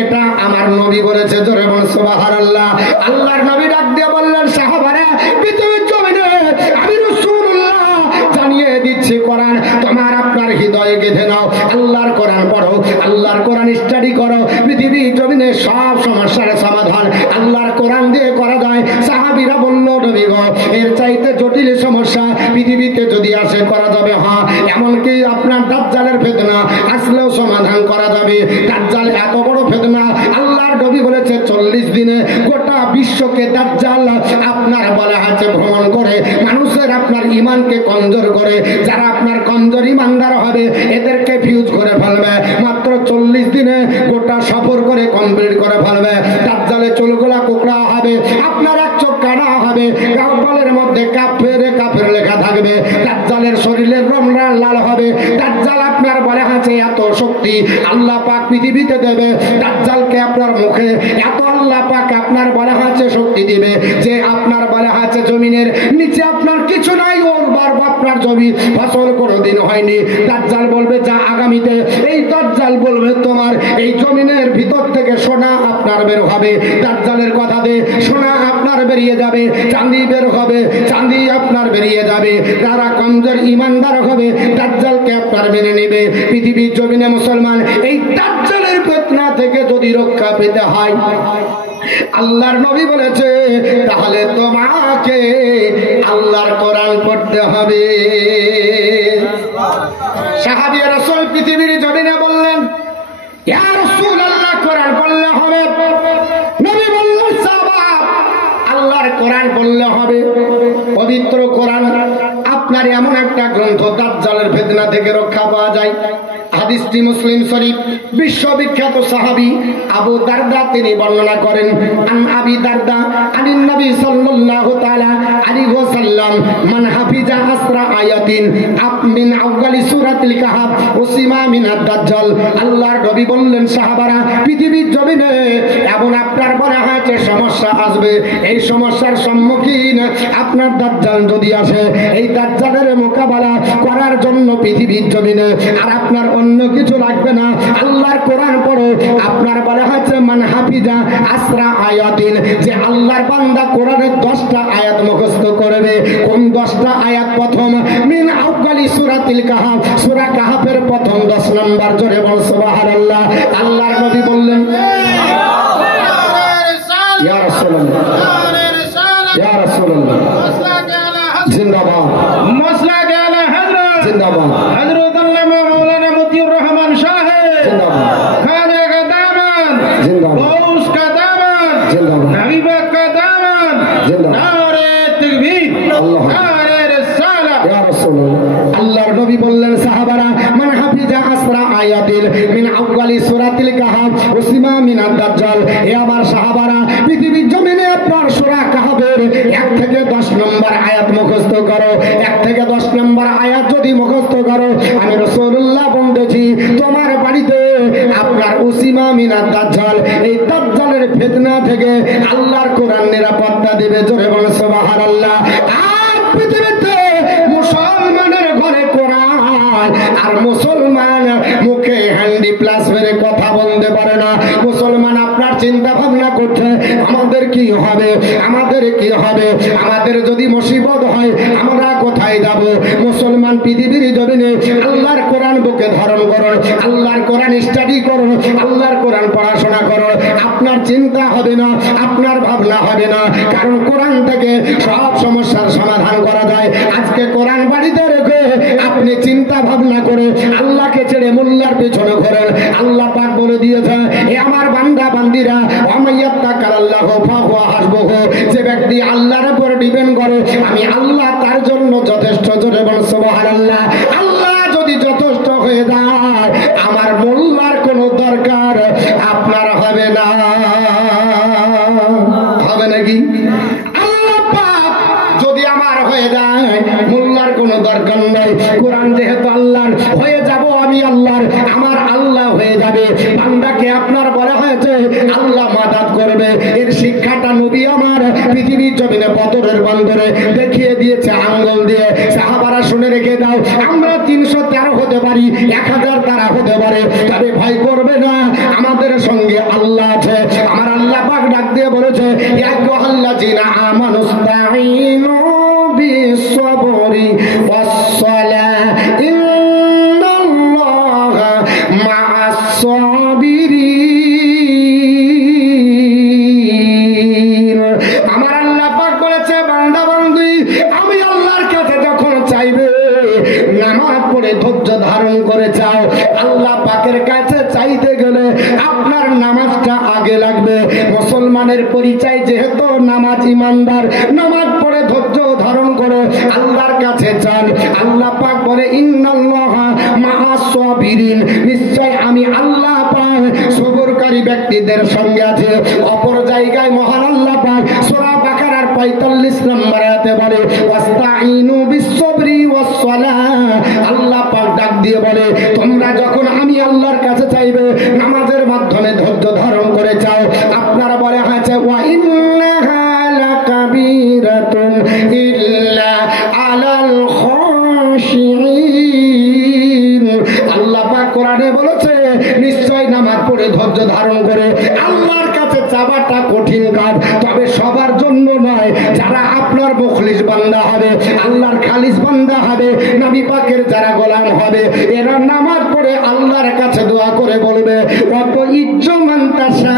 এটা আমার নবী বলেছে। জোরে বল সুবহানাল্লাহ। আল্লাহর নবী ডাক দিয়ে বললেন, সাহাবারা পৃথিবীর জমিনে আমি রাসূলুল্লাহ জানিয়ে দিচ্ছি কোরআন তোমার আপনার হৃদয়ে গেঁথে নাও। আল্লাহর কোরআন পড়ো, আল্লাহর কোরআন স্টাডি করো। পৃথিবীর জমিনে সব সমস্যার সমাধান আল্লাহর কোরআন দিয়ে করা যায়। সাহাবীরা বলল, নবী গো এর চাইতে জটিল সমস্যা পৃথিবীতে যদি আসে করা যাবে। হ্যাঁ, এমনকি আপনার দাজ্জালের ফিতনা আসলেও সমাধান করা যাবে। দাজ্জাল এত বড় ফিতনা, আল্লাহর নবী বলেছে 40 দিনে গোটা বিশ্বকে দাজ্জাল আপনার বলা আছে ভ্রমণ করে মানুষের আপনার ইমানকে কমজোর করে, যারা আপনার কমজোর ইমানদার হবে এদেরকে ফিউজ করে ফেলবে। মাত্র 40 দিনে গোটা সফর করে কমপ্লিট করে ফেলবে। দাজ্জালের চুলগুলা কোকড়া হবে, আপনার এক চোখ কানা হবে, কপালের মধ্যে কাফের কাফের লেখা থাকবে। দাজ্জালের শরীরের রমরা লাল হবে। দাজ্জাল আপনার বলে আছে এত শক্তি আল্লাহ পাক পৃথিবীতে দেবে, দাজ্জালকে আপনার মুখে এত আল্লাহ পাক আপনার বলে আছে শক্তি দিবে যে আপনার বলে আছে জমিনের নিচে আপনার কিছু নাই, ওরবার আপনার জমি ফসল কোনোদিন হয়নি। দাজ্জাল বলবে যা আগামীতে, এই দাজ্জাল বলবে তোমার এই জমিনের ভিতর থেকে সোনা আপনার বের হবে। দাজ্জালের কথা দে সোনা আপনার বেরিয়ে যাবে, চাঁদি বের হবে, চাঁদি আপনার বেরিয়ে যাবে। তারা কমজোর ইমানদার হবে, দাজ্জালকে আপনার মেনে নেবে। পৃথিবীর জমিনে মুসলমান এই দাজ্জালের ফিতনা থেকে যদি রক্ষা পেতে হয়, আল্লাহর নবী বলেছে তাহলে তোমাকে আল্লাহর কোরআন পড়তে হবে। সাহাবী রাসূল পৃথিবীর জমিনে বললেন ইয়া রাসূলুল্লাহ কোরআন পড়লে হবে। নবী বললেন সাহাবা আল্লাহর কোরআন পড়লে হবে। পবিত্র কোরআন আপনার এমন একটা গ্রন্থ দাজ্জালের ফিতনা থেকে রক্ষা পাওয়া যায়। হাদিসটি মুসলিম শরীফ, বিশ্ববিখ্যাত সাহাবী আবু দারদা তিনি বর্ণনা করেন। আন আবি দারদা আনিন নবী সাল্লাল্লাহু তাআলা আলাইহি ওয়াসাল্লাম মান হাফিজা আসরা আয়াতিন মিন আউয়ালি সূরাতিল কাহফ উসিমা মিনাদ দাজ্জাল। আল্লাহর নবী বললেন সাহাবারা পৃথিবীর জমিনে এমন আপনার বলা হয়েছে সমস্যা আসবে, এই সমস্যার সম্মুখীন আপনার দাজ্জাল যদি আসে, এই দাজ্জালের মোকাবেলা করার জন্য পৃথিবীর জমিনে আর আপনার অন্য কিছু লাগবে না, আল্লাহর কোরআন পড়ো। আপনার বলা হয়েছে মান হাফিজা আসরা আয়াতিন, যে আল্লাহর বান্দা কোরআনের 10টা আয়াত মুখস্থ করবে। কোন 10টা আয়াত? প্রথম মিন আউয়ালি সূরাতিল কাহফ, সূরা কাহফের প্রথম 10 নম্বর। জোরে বল সুবহানাল্লাহ। আল্লাহর নবী বললেন ইয়া রাসূলুল্লাহ, ইয়া রাসূলুল্লাহ জিন্দাবাদ, মাসলাক আলা হযরত জিন্দাবাদ, হযরত আল্লামা মাওলানা মতিউর রহমান সাহেব জিন্দাবাদ, খাজা কা দামান জিন্দাবাদ, গৌস কা দামান জিন্দাবাদ, নবীবা কা দামান জিন্দাবাদ, নারে তাকবীর, আল্লাহু নারে রিসালাত। ইয়া রাসূলুল্লাহ আল্লাহর নবী বললেন সাহাবারা মান হাফিজা আসরা আয়াতিল মিন আউয়ালি সূরাতিল কাহফ উসিমা মিনাদ দাজ্জাল। এ আমার সাহাবারা পৃথিবীর জমিনে আপনার সূরা কাহফের 1 থেকে 10 নম্বর আয়াত মুখস্থ করো। 1 থেকে 10 নম্বর আয়াত যদি মুখস্থ করো, আমি রাসূলুল্লাহ বলতেছি তোমার বাড়িতে আপনার উসিমা মিনাদ দাজ্জাল, এই দাজ্জালের ফিতনা থেকে আল্লাহর কোরআন নিরাপত্তা দিবে। জোরে বল সুবহানাল্লাহ। আর পৃথিবীতে মুসলমানের ঘরে কোরআন আর মুসলমান মুখে হ্যান্ডি প্লাস মেরে কথা বলতে পারে না। মুসলমান আপনার চিন্তা ভাবনা করছে আমাদের কি হবে, আমাদের কি হবে, আমাদের যদি মুসিবত হয় আমরা কোথায় যাব। মুসলমান পৃথিবীর জমিনে আল্লাহর কোরআন বুকে ধারণ করুন, আল্লাহর কোরআন স্টাডি করুন, আল্লাহর কোরআন পড়াশোনা করুন। আপনার চিন্তা হবে না, আপনার ভাবনা হবে না, কারণ কোরআন থেকে সব সমস্যার সমাধান করা যায়। আজকে কোরআন বাড়িতে রেখে আপনি চিন্তা ভাবনা করে আল্লাহকে ছেড়ে মোল্লার পেছনে ঘোরেন। আল্লাহ পাক বলে দিয়েছে এ আমার বান্দা বান্দিরা ওয়ামাইয়াত্তাকাল্লাহু ফাহুয়া হাসবুহু, যে ব্যক্তি আল্লাহর উপর ডিপেন্ড করে আমি আল্লাহ তার জন্য যথেষ্ট। জোরে বল সুবহানাল্লাহ। আল্লাহ যদি যথেষ্ট হয়ে যায় আমার মোল্লার কোনো দরকার আপনার হবে না। হবে নাকি? আল্লাহ পাক যদি আমার হয়ে যায় মোল্লার কোনো দরকার নাই। কোরআন যেহেতু আল্লাহর, হয়ে যাব আমি আল্লাহর, আমার আল্লাহ হয়ে যাবে। বান্দাকে আপনার বলা হয়েছে আল্লাহ মাদাত করবে। এর শিক্ষাটা নবী আমার পৃথিবীর জমিনে বদরের বন্দরে দেখিয়ে দিয়েছে আঙ্গুল দিয়ে। সাহাবারা শুনে রেখে দাও, আমরা 313 হতে পারি, 1000 তারা হতে পারে, তবে ভয় করবে না, আমাদের সঙ্গে আল্লাহ আছে। আমার আল্লাহ পাক ডাক দিয়ে বলেছে ইয়া আইয়ুহাল্লাযীনা আমানুস্তাঈনু বিস-সাবরি ওয়াস-সালাহ ইন্নাল্লাহা মা'আস-সাবিরিন। আমার আল্লাহ পাক বলেছে বান্দা বান্দি আমি আল্লাহর কাছে যখন চাইবে নামাজ পড়ে ধৈর্য ধারণ করে চাও, আল্লাহ পাকের কাছে চাইতে গেলে আপনার নামাজটা আগে লাগবে। মুসলমানের পরিচয় যেহেতু নামাজ, ইমানদার, নামাজ পড়ে ধৈর্য ধারণ করে আল্লাহর কাছে চান। আল্লাহ পাক বলে ইন্নাল্লাহা মা'আস-সাবিরিন, নিশ্চয় আমি আল্লাহ পাক সবরকারী ব্যক্তিদের সঙ্গে আছে। অপর জায়গায় মহান আল্লাহ পাক সূরা বাকারার 45 নম্বর আয়াতে বলে ওয়াস্তাঈনু বিস-সাবরি ওয়াস-সালাহ কাবীরাতুন ইল্লা আলাল খাশিঈন। আল্লাহ পাক কোরআনে বলেছে নিশ্চয় নামাজ পড়ে ধৈর্য ধারণ করে আল্লাহর কাছে চাওয়াটা কঠিন কাজ, তবে সবার জন্য নয়। যারা আপনার মুখলিস বান্দা হবে, আল্লাহর খালিস বান্দা হবে, নবী পাকের যারা গোলাম হবে, এরা নামাজ পড়ে আল্লাহর কাছে দোয়া করে বলবে অত ইজ্জু মান্তাসা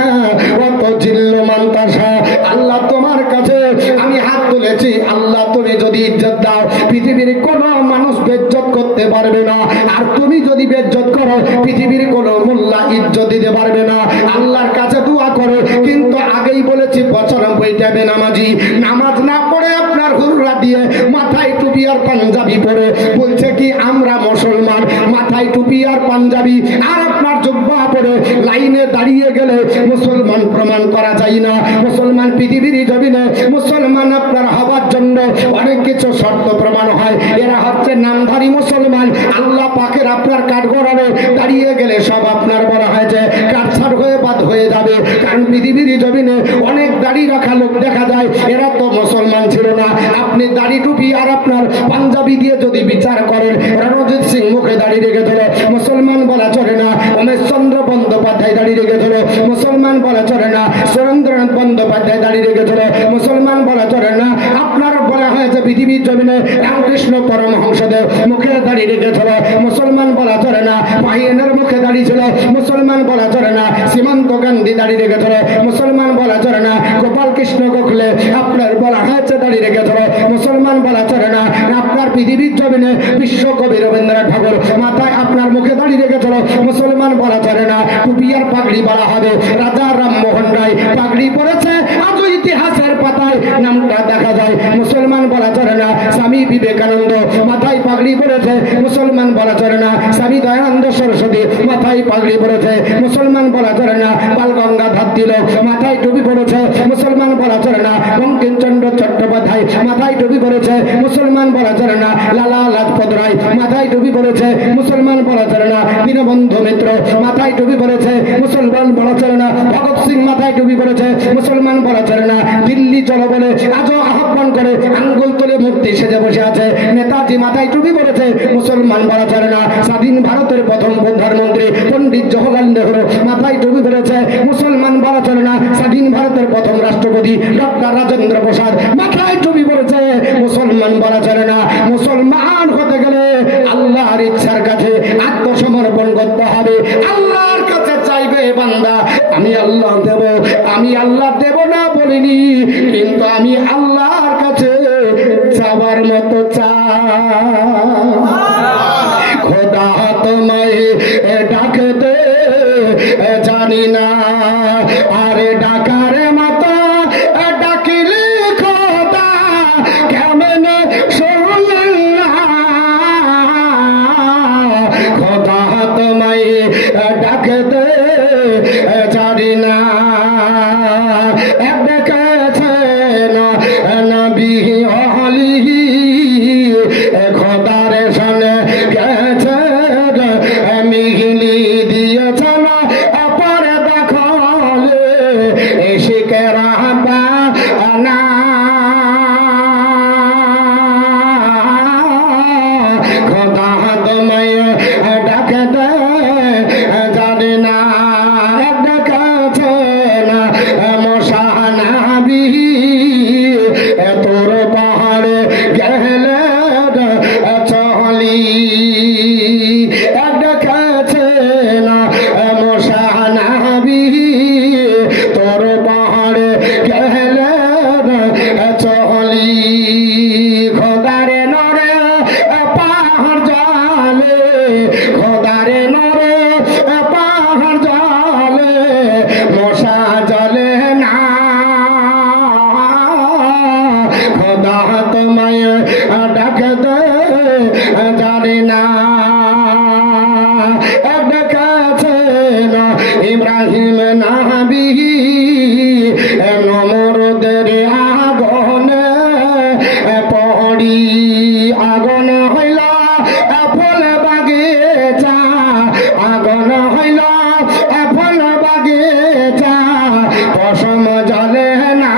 অত জিল্লু মান্তাসা, আল্লাহ তোমার কাছে আমি হাত তুলেছি, আল্লাহ তুমি যদি ইজ্জত দাও পৃথিবীর কোন মানুষ বেজ্জত করতে পারবে না, আর তুমি যদি বেজ্জত করো পৃথিবীর কোন মোল্লা ইজ্জত দিতে পারবে না। আল্লাহর কাছে দোয়া করো, কিন্তু আগেই বলেছি 95টা বেনামাজি নামাজ না পড়ে আপনার হুররা দিয়ে মাথায় টুপি আর পাঞ্জাবি পরে বলছে কি আমরা মুসলমান, মাথায় টুপি আর পাঞ্জাবি আর আপনার জুব্বা পরে লাইনে দাঁড়িয়ে গেলে মুসলমান প্রমাণ করা যায় না। মুসলমান পৃথিবীর জমিনে মুসলমান আপনার হবার জন্য অনেক কিছু শর্ত প্রমাণ হয়। এরা হচ্ছে নামধারী মুসলমান। আল্লাহ পাকের আপনার কাঠগড়াবে দাঁড়িয়ে গেলে সব আপনার বলা হয় যে কাটছাট হয়ে বাদ হয়ে যাবে, কারণ পৃথিবীর জমিনে অনেক দাড়ি রাখা লোক দেখা যায়, এরা তো মুসলমান ছিল না। আপনি দাড়ি টুপি আর আপনার পাঞ্জাবি দিয়ে যদি বিচার করেন, রণজিৎ সিং মুখে দাড়ি রেখেছিল, মুসলমান বলা চলে না। উমেশ চন্দ্র বন্দ্যোপাধ্যায় দাড়ি রেখেছিল, মুসলমান বলা চলে না। সুরেন্দ্রনাথ বন্দ্যোপাধ্যায় দাড়ি রেখেছিল, মুসলমান বলা চলে না। আপনার বলা হয়েছে পৃথিবীর জমিনে রামকৃষ্ণ পরমহংসদেব মুখে দাড়ি রেখেছিল, মুসলমান বলা চলে না। পাহিয়ানের মুখে দাড়ি ছিল, মুসলমান বলা চলে না। সীমান্ত গান্ধী দাড়ি রেখেছিল, মুসলমান বলা চলে না। গোপাল কৃষ্ণ গোখলে আপনার বলা হয়েছে দাড়ি রেখেছিল, মুসলমান বলা চলে না। আপনার পৃথিবীর জমিনে বিশ্বকবি রবীন্দ্রনাথ ঠাকুর মাথায় আপনার মুখে দাড়ি রেখেছিল, মুসলমান বলা চলে না। টুপি আর পাগড়ি বলা হবে। রাজা রামমোহন রায় পাগড়ি পরেছে, আজও ইতিহাসের পাতায় নামটা দেখা যায়, মুসলমান বলা চলে না। স্বামী বিবেকানন্দ মাথায় পাগড়ি পরেছে, মুসলমান বলা চলে না। স্বামী দয়ানন্দ সরস্বতী মাথায় পাগড়ি পরেছে, মুসলমান বলা চলে না। বাল গঙ্গাধর তিলক মাথায় টুপি পরেছে, মুসলমান বলা চলে না। বঙ্কিমচন্দ্র চট্টোপাধ্যায় মাথায় টুপি পরেছে, মুসলমান বলা চলে না। লালা লাজপত রায় মাথায় টুপি পরেছে, মুসলমান বলা চলে না। দীনবন্ধু মিত্র মাথায় টুপি পরেছে, মুসলমান বলা চলে না। ভগৎ সিং মাথায় টুপি পরেছে, মুসলমান বলা চলে না। দিল্লি চলো বলে আজও আহ্বান করে আঙ্গুল তুলে মূর্তি সেজে বসে আছে। নেতাজি মাথায় টুপি পরেছে, মুসলমান বলা চলে না। স্বাধীন ভারতের প্রথম প্রধানমন্ত্রী পণ্ডিত জওহরলাল নেহরু মাথায় টুপি পরেছে, মুসলমান বলা চলে না। স্বাধীন ভারতের প্রথম রাষ্ট্রপতি ডক্টর রাজেন্দ্র প্রসাদ মাথায় টুপি পরেছে, মুসলমান বলা চলে না। মুসলমান হতে গেলে আল্লাহর ইচ্ছার কাছে আত্মসমর্পণ করতে হবে। আল্লাহর কাছে চাইবে বান্দা আমি আল্লাহ দেব, আমি আল্লাহ দেব না বলিনি, কিন্তু আমি আল্লাহর কাছে চাওয়ার মতো খোদা তোমায় ডাকতে জানি না, আরে ডাকারে মতো ডাকিলে খোদা কেমন শুনলেন না, খোদা তোমায় ডাকতে জানি না। দেখেছেন নবী আলী খোদার সামনে গেছে মিহিলি দিয়েছেন পরে দেখলে শিকেরা না, খোদা তোমায় ডাকতে জানি না। দেখেছেন মশানাবি তোর পাহাড়ে গেলে চলি, দেখেছেন মশানাবি তোর পাহাড়ে গেলে চলি, খোদারে নরে পাহাড় জালে, খোদারে নরে পাহাড় জালে মশা জলে না, খোদা তোমায় ডাকতে জানি না। দেখেছেন ইব্রাহিম নবী নমরুদের আগুনে পড়ি, আগুন হইল ফুল বাগিচা, আগুন হইল ফুল বাগিচা পশম জলে না,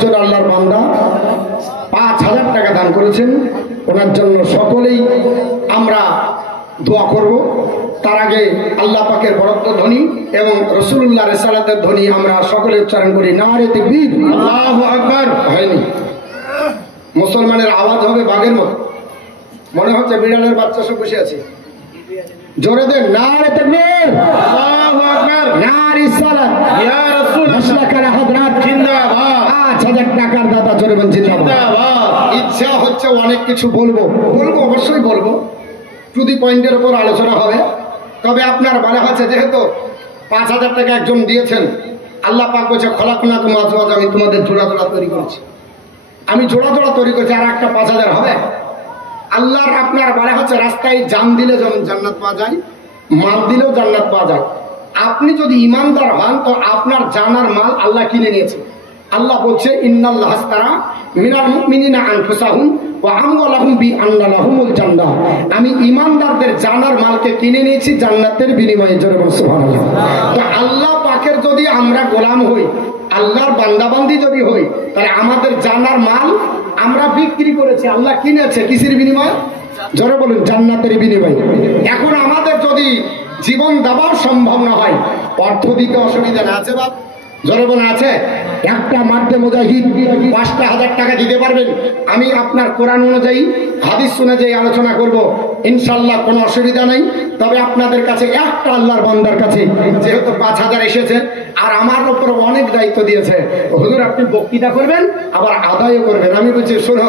একজন আল্লাহর বান্দা 5000 টাকা দান করেছেন। ওনার জন্য সকলেই আমরা দোয়া করব। তার আগে আল্লাহ পাকের বরত্ব ধ্বনি এবং রাসূলুল্লাহ রিসালাতের ধ্বনি আমরা সকলে উচ্চারণ করি। নারে তাকবীর, আল্লাহু আকবার। হয়নি, মুসলমানের আওয়াজ হবে বাঘের মতো, মনে হচ্ছে বিড়ালের বাচ্চা সব বসে আছে। জোরে দেন, নারে তাকবীর, আল্লাহু আকবার, নারে সালাত, ইয়া রাসূল মাশরাকাল হাদরাত জিন্দাবাদ। 5000 টাকার দাতা জোরে বলুন জিন্দাবাদ। ইচ্ছা হচ্ছে অনেক কিছু বলবো, অবশ্যই বলবো, টু দি পয়েন্টের উপর আলোচনা হবে। তবে আপনার বলা হচ্ছে যেহেতু 5000 টাকা একজন দিয়েছেন, আল্লাহ পাক বলছে খলাকনাকুম আজওয়াজা, আমি তোমাদের জোড়া জোড়া তৈরি করেছি, আমি জোড়া জোড়া তৈরি করেছি, আর একটা 5000 হবে। আল্লাহর আপনার বলা হচ্ছে রাস্তায় জান দিলে যেমন জান্নাত পাওয়া যায়, মাল দিলেও জান্নাত পাওয়া যায়। আপনি যদি ইমানদার হন তো আপনার জানার মাল আল্লাহ কিনে নিয়েছে। আল্লাহ বলছে ইন্নাল্লাহ আশতারা মিনাল মুমিনিনা আনফুসাহুম ওয়া আমওয়ালাহুম বিআন্না লাহুমুল জান্নাহ। আমি ইমানদারদের জানার মালকে কিনে নিয়েছি জান্নাতের বিনিময়ে। জোরে বলুন সুবহানাল্লাহ। তো আল্লাহ পাকের যদি আমরা গোলাম হই, আল্লাহর বান্দাবান্দি যদি হই, তাহলে আমাদের জানার মাল আমরা বিক্রি করেছি, আল্লাহ কিনেছে কিসের বিনিময়ে? জোরে বলুন, জান্নাতের বিনিময়ে। এখন আমাদের যদি জীবন দেওয়ার সম্ভব না হয়, অর্থ দিতে অসুবিধা না আছে বাপ? জোরে বলুন আছে? একটা মার্দে মুজাহিদ 5000 টাকা দিতে পারবেন? আমি আপনার কোরআন অনুযায়ী হাদিস অনুযায়ী আলোচনা করব, ইনশাআল্লাহ কোনো অসুবিধা নাই। তবে আপনাদের কাছে একটা আল্লাহর বান্দার কাছে যেহেতু 5000 এসেছে আর আমার উপর অনেক দায়িত্ব দিয়েছে, হুজুর আপনি বক্তৃতা করবেন আবার আদায়ও করবেন। আমি বলছি শোনো,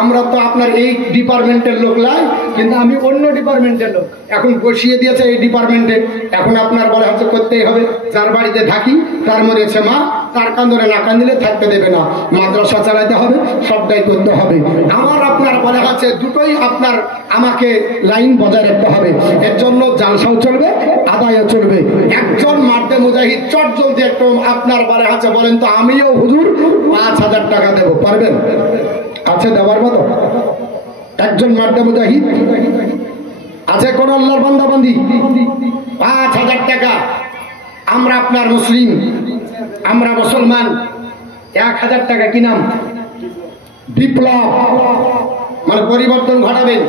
আমরা তো আপনার এই ডিপার্টমেন্টের লোক নয়, কিন্তু আমি অন্য ডিপার্টমেন্টের লোক, এখন বসিয়ে দিয়েছে এই ডিপার্টমেন্টে, এখন আপনার বলা হচ্ছে করতেই হবে। যার বাড়িতে থাকি তার মনে মা, তার কান্দরে না কান্দিলে থাকতে দেবে না, মাদ্রাসা চালাতে হবে, সবটাই করতে হবে। আমার আপনার বলা হচ্ছে দুটোই আপনার আমাকে লাইন বজায় রাখতে হবে। এর জন্য জালসাও চলবে, আদায়ও চলবে। একজন মার্দে মুজাহিদ চট জলদি একটু আপনার বলা হচ্ছে বলেন তো, আমিও হুজুর 5000 টাকা দেব, পারবেন? আছে দেওয়ার মতো? একজন মার্দে মুজাহিদ আছে কোন আল্লাহর বান্দাবান্দি? 5000 টাকা। আমরা আপনার মুসলিম, আমরা মুসলমান, 1000 টাকা কি নাম? বিপ্লব, মানে পরিবর্তন ঘটাবেন।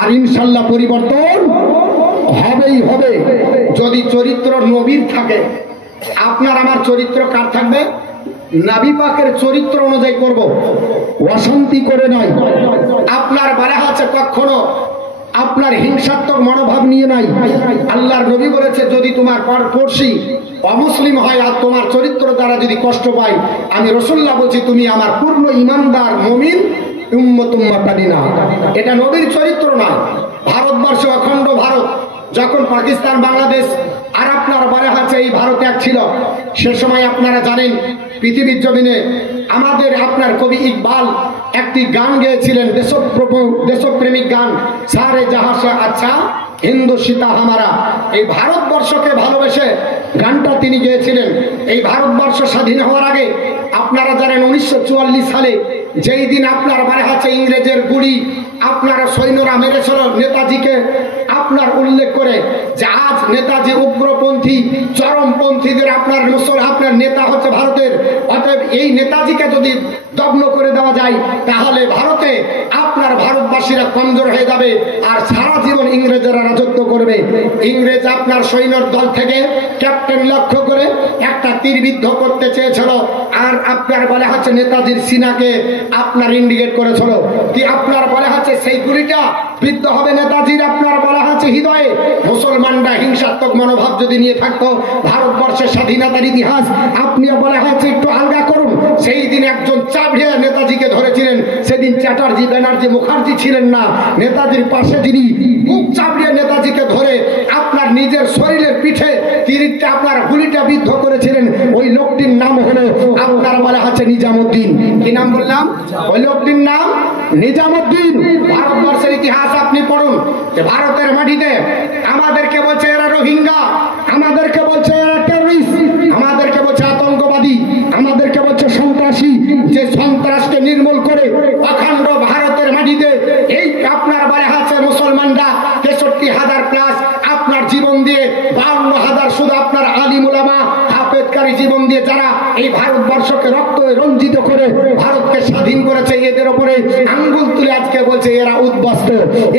আর ইনশাল্লাহ পরিবর্তন হবেই হবে যদি চরিত্র নবীর থাকে। আপনার আমার চরিত্র কার থাকবে? নবী পাকের চরিত্র অনুযায়ী করব, অশান্তি করে নয়। আপনার বলা হচ্ছে কখনো আপনার হিংসাত্মক মনোভাব নিয়ে নাই। আল্লাহর নবী বলেছে যদি তোমার পরপড়শি অমুসলিম হয় আর তোমার চরিত্র দ্বারা যদি কষ্ট পায়, আমি রাসূলুল্লাহ বলছি তুমি আমার পূর্ণ ইমানদার মুমিন উম্মত উম্মাতানি না। এটা নবীর চরিত্র না। ভারতবর্ষ অখণ্ড ভারত, যখন পাকিস্তান বাংলাদেশ আর আপনার বলা হচ্ছে এই ভারত এক ছিল, সে সময় আপনারা জানেন পৃথিবীর জমিনে আমাদের আপনার কবি ইকবাল একটি গান গেয়েছিলেন, দেশপ্রেমিক গান, সারে জাহাঁ সে আচ্ছা হিন্দু সীতা হামারা। এই ভারতবর্ষকে ভালোবেসে গানটা তিনি গেয়েছিলেন। এই ভারতবর্ষ স্বাধীন হওয়ার আগে আপনারা জানেন 1944 সালে যেই দিন আপনার মানে হচ্ছে ইংরেজের গুলি আপনারা সৈন্যরা মেরেছিল নেতাজিকে, আপনার উল্লেখ করে যে আজ নেতাজি উগ্রপন্থী চরমপন্থীদের আপনার আপনার নেতা হচ্ছে ভারতের। অতএব এই নেতাজিকে যদি দগ্ন করে দেওয়া যায় তাহলে ভারতে আপনার ভারতবাসীরা কমজোর হয়ে যাবে আর সারা জীবন ইংরেজরা রাজত্ব করবে। ইংরেজ আপনার সৈন্যর দল থেকে ক্যাপ্টেন লক্ষ্য করে একটা তীরবিদ্ধ করতে চেয়েছিল, আর আপনার বলে হচ্ছে নেতাজির সিনাকে আপনার ইন্ডিকেট করেছিল কি আপনার বলে হচ্ছে সেই গুলিটা বিদ্ধ হবে নেতাজির আপনার বলা হচ্ছে হৃদয়ে। মুসলমানরা হিংসাত্মক মনোভাব যদি নিয়ে থাকতো, ভারতবর্ষের স্বাধীনতার ইতিহাস আপনিও বলা হচ্ছে একটু আলগা করুন। সেই দিন একজন চাবড়িয়া নেতাজিকে ধরেছিলেন, সেদিন চ্যাটার্জি ব্যানার্জি মুখার্জি ছিলেন না, নেতাজির পাশে যিনি বুক চাবড়িয়া নেতাজিকে ধরে আপনার নিজের শরীরের পিঠে তীরটা আপনার গুলিটা বিদ্ধ করেছিলেন, ওই লোকটির নাম হলো আপনার বলা হচ্ছে নিজামুদ্দিন। কি নাম বললাম? ওই লোকটির নাম নিজামুদ্দিন। ভারতবর্ষের ইতিহাস আপনি পড়ুন, ভারতের মাটিতে আমাদেরকে বলছে এরা রোহিঙ্গা, আমাদেরকে বলছে এরা টেররিস্ট, আমাদেরকে বলছে আতঙ্কবাদী, আমাদেরকে বলছে সন্ত্রাসী। যে সন্ত্রাসকে নির্মূল করে অখণ্ড ভারতের মাটিতে এই আপনার বলা হচ্ছে মুসলমানরা 63,000 প্লাস আপনার জীবন দিয়ে 52,000 শুধু আপনার আলিম উলামা হাফেজকারী জীবন দিয়ে যারা এই ভারতবর্ষকে রক্ত রঞ্জিত করে ভারতকে স্বাধীন করেছে, এদের উপরে আঙ্গুল তুলে আজকে বলছে এরা উদ্বাস্ত,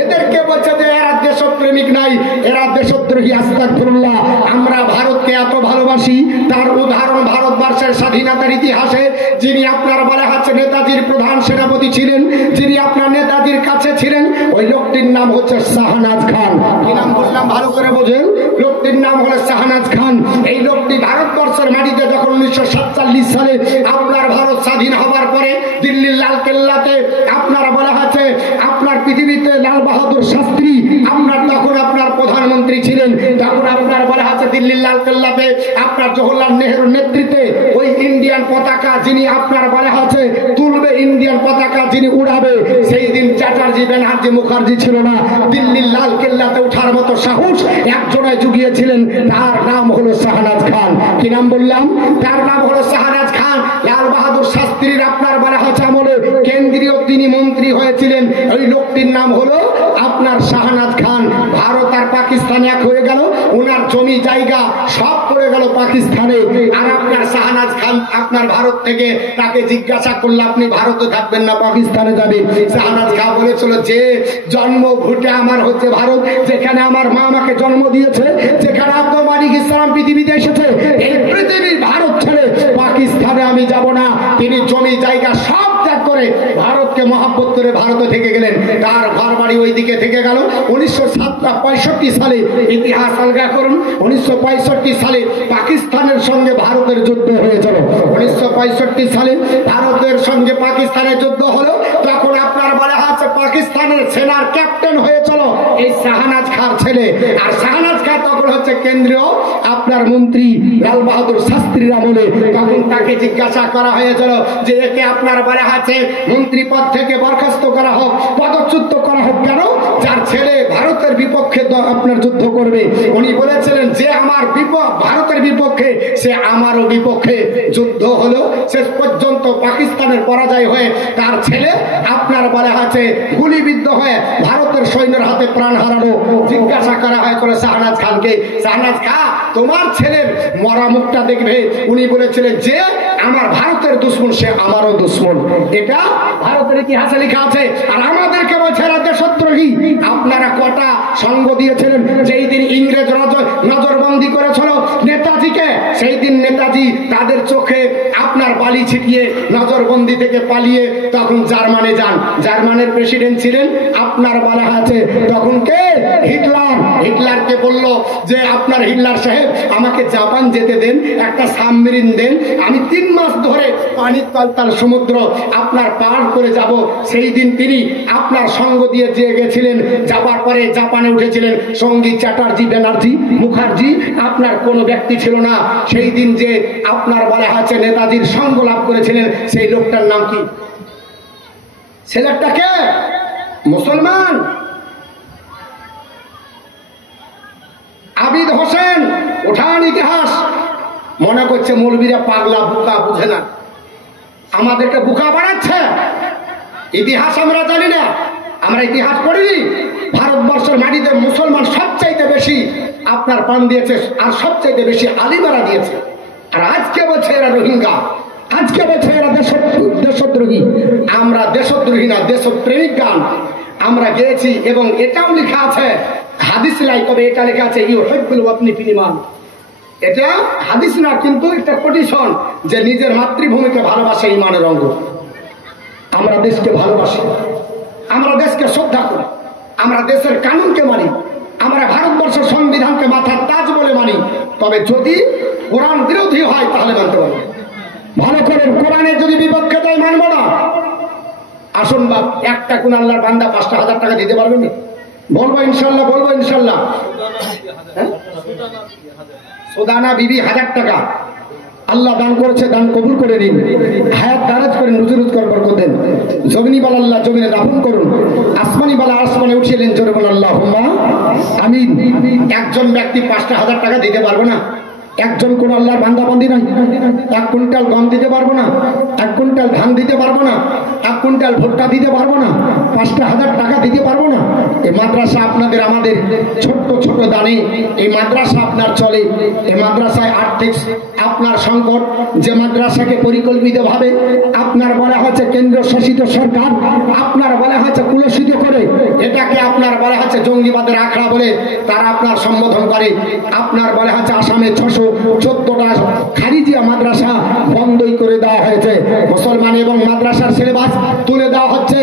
এদেরকে বলছে যে এরা দেশপ্রেমিক নাই, এরা দেশদ্রোহী। আস্তাগফিরুল্লাহ। আমরা ভারতকে এত ভালোবাসি, তার উদাহরণ ভারতবর্ষের স্বাধীনতার ইতিহাসে যিনি আপনার বলা হচ্ছে নেতাজির প্রধান সেনাপতি ছিলেন, যিনি আপনার নেতাজির কাছে ছিলেন, ওই লোকটির নাম হচ্ছে শাহনাজ খান। কি নাম বললাম ভালো করে বোঝেন? লোকটির নাম হলো শাহনাজ খান। এই লোকটি ভারতবর্ষের মাটিতে যখন 1947 সালে আপনার ভারত স্বাধীন হবার পরে দিল্লির লাল কেল্লাতে আপনার বলা হচ্ছে আপনার পৃথিবীতে লাল বাহাদুর শাস্ত্রী আপনার তখন আপনার প্রধানমন্ত্রী ছিলেন, তখন আপনার বলা হচ্ছে দিল্লির লাল কেল্লাতে আপনার জওহরলাল নেহরুর নেতৃত্বে ওই ইন্ডিয়ান পতাকা যিনি আপনার বলা হচ্ছে তুলবে, ইন্ডিয়ান পতাকা যিনি উড়াবে, সেই দিন চ্যাটার্জি ব্যানার্জি মুখার্জি ছিল না, দিল্লির লাল কেল্লাতে উঠার মতো সাহস একজনে জুগিয়েছিলেন, তার নাম হলো শাহনাজ খান। কি নাম বললাম? তার নাম হলো শাহনাজ খান। লাল বাহাদুর শাস্ত্রীর আপনার বলা হচ্ছে আমলে কেন্দ্রীয় তিনি মন্ত্রী হয়েছিলেন, ওই লোকটির নাম হলো আপনার শাহনাজ খান। ভারত আর পাকিস্তান এক হয়ে গেল, ওনার জমি জায়গা সব পড়ে গেল পাকিস্তানে, আর আপনার শাহনাজ খান আপনার ভারত থেকে তাকে জিজ্ঞাসা করলে আপনি ভারতে থাকবেন না পাকিস্তানে যাবেন? শাহনাজ খান বলেছিল যে জন্মভূমি আমার হচ্ছে ভারত, যেখানে আমার মা আমাকে জন্ম দিয়েছে, যেখানে আব্দুল মালিক ইসলাম পৃথিবীতে এসেছে, এই পৃথিবীর ভারত ছেড়ে পাকিস্তানে আমি যাব না। তিনি জমি জায়গা সব ত্যাগ করে ভারতকে মহাব্বত করে ভারতে থেকে গেলেন, তার ঘর বাড়ি ওই দিকে থেকে গেল। 1965 সালে ইতিহাস আলগা করুন, 1965 সালে পাকিস্তানের সঙ্গে ভারতের যুদ্ধ হয়েছিল। 1965 সালে ভারতের সঙ্গে পাকিস্তানের যুদ্ধ হলো, তখন আপনার বলা হচ্ছে পাকিস্তানের সেনার ক্যাপ্টেন হয়েছিল এই শাহনাজ খান ছেলে, আর শাহনাজ খান তখন হচ্ছে কেন্দ্রীয় আপনার মন্ত্রী লাল বাহাদুর শাস্ত্রীর আমলে। তখন তাকে জিজ্ঞাসা করা হয়েছিল যে একে আপনার বলা আছে মন্ত্রী পদ থেকে বরখাস্ত করা হোক, পদচ্যুত করা হোক। কেন? যার ছেলে ভারতের বিপক্ষে আপনার যুদ্ধ করবে। উনি বলেছিলেন যে আমার ভারতের বিপক্ষে সে আমারও বিপক্ষে। যুদ্ধ হলো, শেষ পর্যন্ত পাকিস্তানের পরাজয় হয়ে তার ছেলে আপনার বলা আছে গুলিবিদ্ধ হয়ে ভারতের সৈন্যের হাতে প্রাণ হারানো। জিজ্ঞাসা করা হয়েছিল শাহনাজ খানকে, শাহনাজ খান তোমার ছেলের মরা মুখটা দেখবে। উনি বলেছিলেন যে আমার ভারতের দুশ্মন সে আমারও দুশ্মন। এটা ভারতের ইতিহাসে লেখা আছে। আর আমাদেরকে বলছে এরা দেশদ্রোহী। আপনারা কটা সঙ্গ দিয়েছিলেন যেই দিন ইংরেজ নজরবন্দি করেছিল নেতাজিকে, সেই দিন নেতাজি তাদের চোখে আপনার বালি ছিটিয়ে নজরবন্দি থেকে পালিয়ে তখন জার্মানে যান। জার্মানের প্রেসিডেন্ট ছিলেন আপনার বলা আছে তখন কে? হিটলার। হিটলারকে বলল যে আপনার হিটলার সাহেব আমাকে জাপান যেতে দেন, একটা সাবমেরিন দেন, আমি 3 মাস ধরে পানির তলতাল সমুদ্র আপনার পার করে যাব। সেই দিন তিনি আপনার সঙ্গ দিয়ে যে গেছিলেন, যাবার পরে জাপানে উঠেছিলেন সঙ্গী চ্যাটার্জি ব্যানার্জি মুখার্জি, আপনার কোনো ব্যক্তি ছিল না। সেই দিন যে আপনার বলা আছে নেতাজির সঙ্গ লাভ করেছিলেন, সেই লোকটার নাম কি? ছেলেটাকে মুসলমান আবিদ হোসেন। উঠান ইতিহাস। মনে করছে মৌলবীরা পাগলা বুকা বুঝে না, আমাদেরকে বুকা বানাচ্ছে। ইতিহাস আমরা জানি না, আমরা ইতিহাস পড়িনি। ভারতবর্ষের মাটিতে মুসলমান সবচাইতে বেশি আপনার প্রাণ দিয়েছে, আর সবচাইতে বেশি আলিমারা দিয়েছে। আর আজকে বলছে এরা রোহিঙ্গা, আজকে বলছে এরা দেশদ্রোহী। আমরা দেশদ্রোহী না, দেশপ্রেমিক গান আমরা গেয়েছি। এবং এটাও লেখা আছে হাদিস লাই, তবে এটা লেখা আছে ইউহিব্বুল ওয়াতনি ফিল ঈমান। এটা হাদিস না, কিন্তু একটা কোটেশন যে নিজের মাতৃভূমিকে ভালোবাসে ঈমানের অঙ্গ। আমরা দেশকে ভালোবাসি, আমরা দেশকে শ্রদ্ধা করি, আমরা দেশের কানুনকে মানি, আমরা ভারতবর্ষের সংবিধানকে মাথার তাজ বলে মানি। তবে যদি কোরআন বিরোধী হয় তাহলে মানতে পারবো। ভালো করে কোরআনের যদি বিপক্ষে দেয় মানবো না। আসুন বাপ, একটা কোন আল্লাহর বান্দা 5,000 টাকা দিতে পারবেন? বলবো ইনশাল্লাহ, বলবো ইনশাল্লাহ। সোদানা বিবি 1000 টাকা আল্লাহ দান করেছে, দান কবুল করে নিন, হায়াত দারাজ করেন, রুজুরুজ কর বরকত দেন। জমিনিবালা আল্লাহ জমিনে দাফন করুন, আসমানিবালা আসমানে উঠিয়ে জোরে বলেন আল্লাহুম্মা আমিন। একজন ব্যক্তি 5,000 টাকা দিতে পারবো না। একজন কোন আল্লাহর বান্দাবান্দি নাই। 1 কুইন্টাল গম দিতে পারবো না, 1 কুইন্টাল ধান দিতে পারবো না, 1 কুইন্টাল ভুট্টা দিতে পারবো না, 5,000 টাকা দিতে পারবো না। এই মাদ্রাসা আপনাদের আমাদের ছোট্ট ছোট দানে এই মাদ্রাসা আপনার চলে। এই মাদ্রাসায় আর্থিক আপনার সংকট, যে মাদ্রাসাকে পরিকল্পিতভাবে আপনার বলা হচ্ছে কেন্দ্র শাসিত সরকার আপনার বলা হচ্ছে কুলসিত করে, এটাকে আপনার বলা হচ্ছে জঙ্গিবাদের আখড়া বলে তারা আপনার সম্বোধন করে। আপনার বলা হচ্ছে আসামে 614টা খারিজিয়া মাদ্রাসা বন্ধই করে দেওয়া হয়েছে, মুসলমান এবং মাদ্রাসার সিলেবাস তুলে দেওয়া হচ্ছে।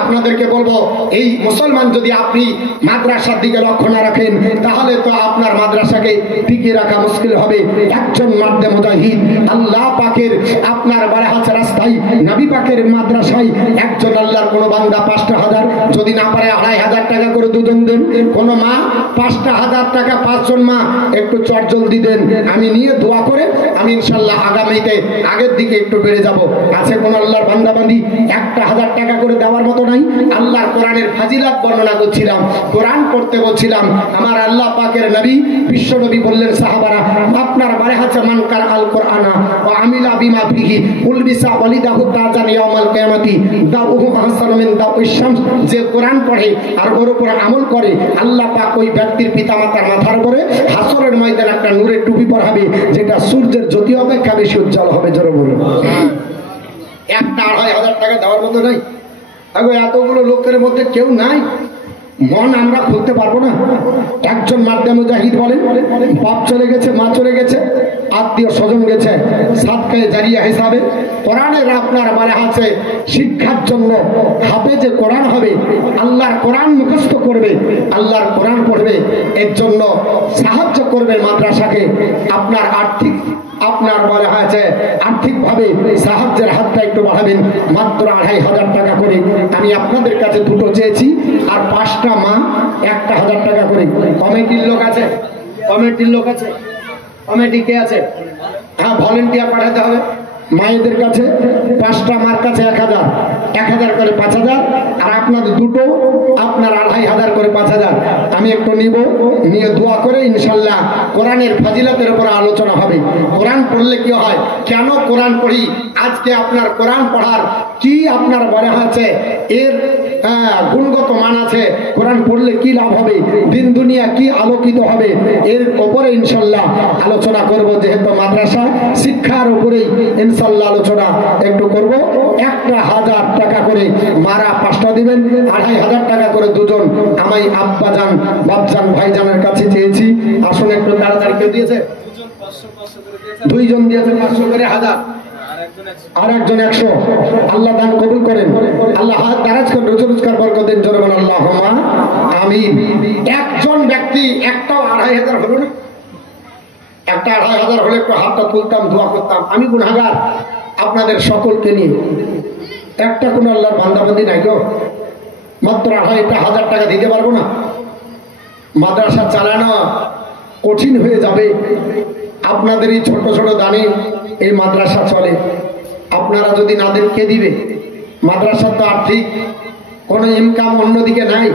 আপনাদেরকে বলবো, এই মুসলমান যদি আপনি মাদ্রাসার দিকে লক্ষ্য না রাখেন তাহলে তো আপনার মাদ্রাসাকে টিকিয়ে রাখা মুশকিল হবে। একজন মাদ্দে মুজাহিদ আল্লাহ পাকের আপনার বলা হচ্ছে রাস্তায় নবী পাকের মাদ্রাসায় একজন আল্লাহর কোন বান্দা 5,000 যদি না পারে 2,500 টাকা করে দুজন দেন। কোন মা 5,000 টাকা 5 জন মা একটু চটজলদি দেন, আমি নিয়ে দোয়া করে আমি ইনশাল্লাহ আগামীতে আগের দিকে একটু বেড়ে যাব। আছে কোন আল্লাহর বান্দাবান্দি 1,000 টাকা করে দেওয়ার মতো নাই? আল্লাহর কোরআনের ফাজিলাত বর্ণনা করছিলাম, কোরআন পড়তে বলছিলাম। আমার আল্লাহ পাকের নবী বিশ্ব নবী বললেন সাহাবারা আপনার বারে হাতে মানকার আল কোরআনা ওয়া আমিলা বিমা ফিহি উলবিসা ওয়ালিদাহু তাজান ইয়াউমাল কিয়ামতি দাউহু আহসানু মিন দাউইশ শামস। যে কোরআন পড়ে আর ওর উপর আমল করে আল্লাহ পাক ওই ব্যক্তির পিতামাতার মাথার উপরে হাসরের ময়দানে একটা নূরের টুপি পরাবে যেটা সূর্যের জ্যোতি অপেক্ষা বেশি উজ্জ্বল হবে। জোরে বলুন। 1,000-2,500 টাকা দেওয়ার মতো নাই। এতগুলো লোকের মধ্যে কেউ নাই, মন আমরা খুলতে পারবো না। একজন মাদ্দে মুজাহিদ বলেন বাপ চলে গেছে, মা চলে গেছে, আত্মীয় স্বজন গেছে, সাদকায়ে জারিয়া হিসাবে কোরআনের আপনার বলা আছে শিক্ষার জন্য হাফেজে কোরআন হবে, আল্লাহর কোরআন মুখস্থ করবে, আল্লাহর কোরআন পড়বে, এর জন্য সাহায্য করবে মাদ্রাসাকে। আপনার আর্থিক আপনার বলা হয়েছে আর্থিকভাবে সাহায্যের হাতটা একটু বাড়াবেন, মাত্র 2,500 টাকা করে। আমি আপনাদের কাছে দুটো চেয়েছি আর 5টা মা 1,000 টাকা করে। কমিটির লোক আছে? কমিটির লোক আছে? কমিটি কে আছে? হ্যাঁ, ভলেন্টিয়ার পাঠাতে হবে। মায়েদের কাছে 5টা মার কাছে 1,000 করে 5,000 আর আপনাদের দুটো আপনার 2,500 করে 5,000 আমি একটু নিব, নিয়ে দোয়া করে ইনশাল্লাহ কোরআনের ফাজিলতের উপর আলোচনা হবে। কোরআন পড়লে কি হয়, কেন কোরআন পড়ি, আজকে আপনার কোরআন পড়ার কি আপনার বলা হয়েছে এর গুণগত মান আছে, কোরআন পড়লে কি লাভ হবে, দিন দুনিয়া কি আলোকিত হবে, এর উপরে ইনশাল্লাহ আলোচনা করব। যেহেতু মাদ্রাসা শিক্ষার উপরেই ইনশাল্লাহ আলোচনা একটু করব। 1,000 টাকা করে মারা 5টা দিবেন, 2,500 টাকা করে দুজন। আমি আব্বাজান বাপজান ভাইজানের কাছে চেয়েছি, আসুন একটু তাড়াতাড়ি। কেউ দিয়েছে? 2জন দিয়েছে 500 করে 1,000 আর একজন 100। আল্লাহ দান কবুল করেন, আল্লাহ হাত দারাজ করেন, রোজগার বরকত দেন। জোরে বলেন আল্লাহুম্মা আমিন। একজন ব্যক্তি একটাও 2,500 হলো না? একটা 2,500 হলে একটু হাতটা তুলতাম, দোয়া করতাম। আমি গুনাহগার আপনাদের সকলকে নিয়ে, একটা কোন আল্লাহর বান্দাবান্দি নাই গো। মাত্র 2,500 টাকা দিতে পারবো না? মাদ্রাসা চালানো কঠিন হয়ে যাবে। আপনাদের এই ছোট ছোট দানে এই মাদ্রাসা চলে, আপনারা যদি না দেন কে দিবে? মাদ্রাসার তো আর্থিক কোনো ইনকাম অন্যদিকে নাই,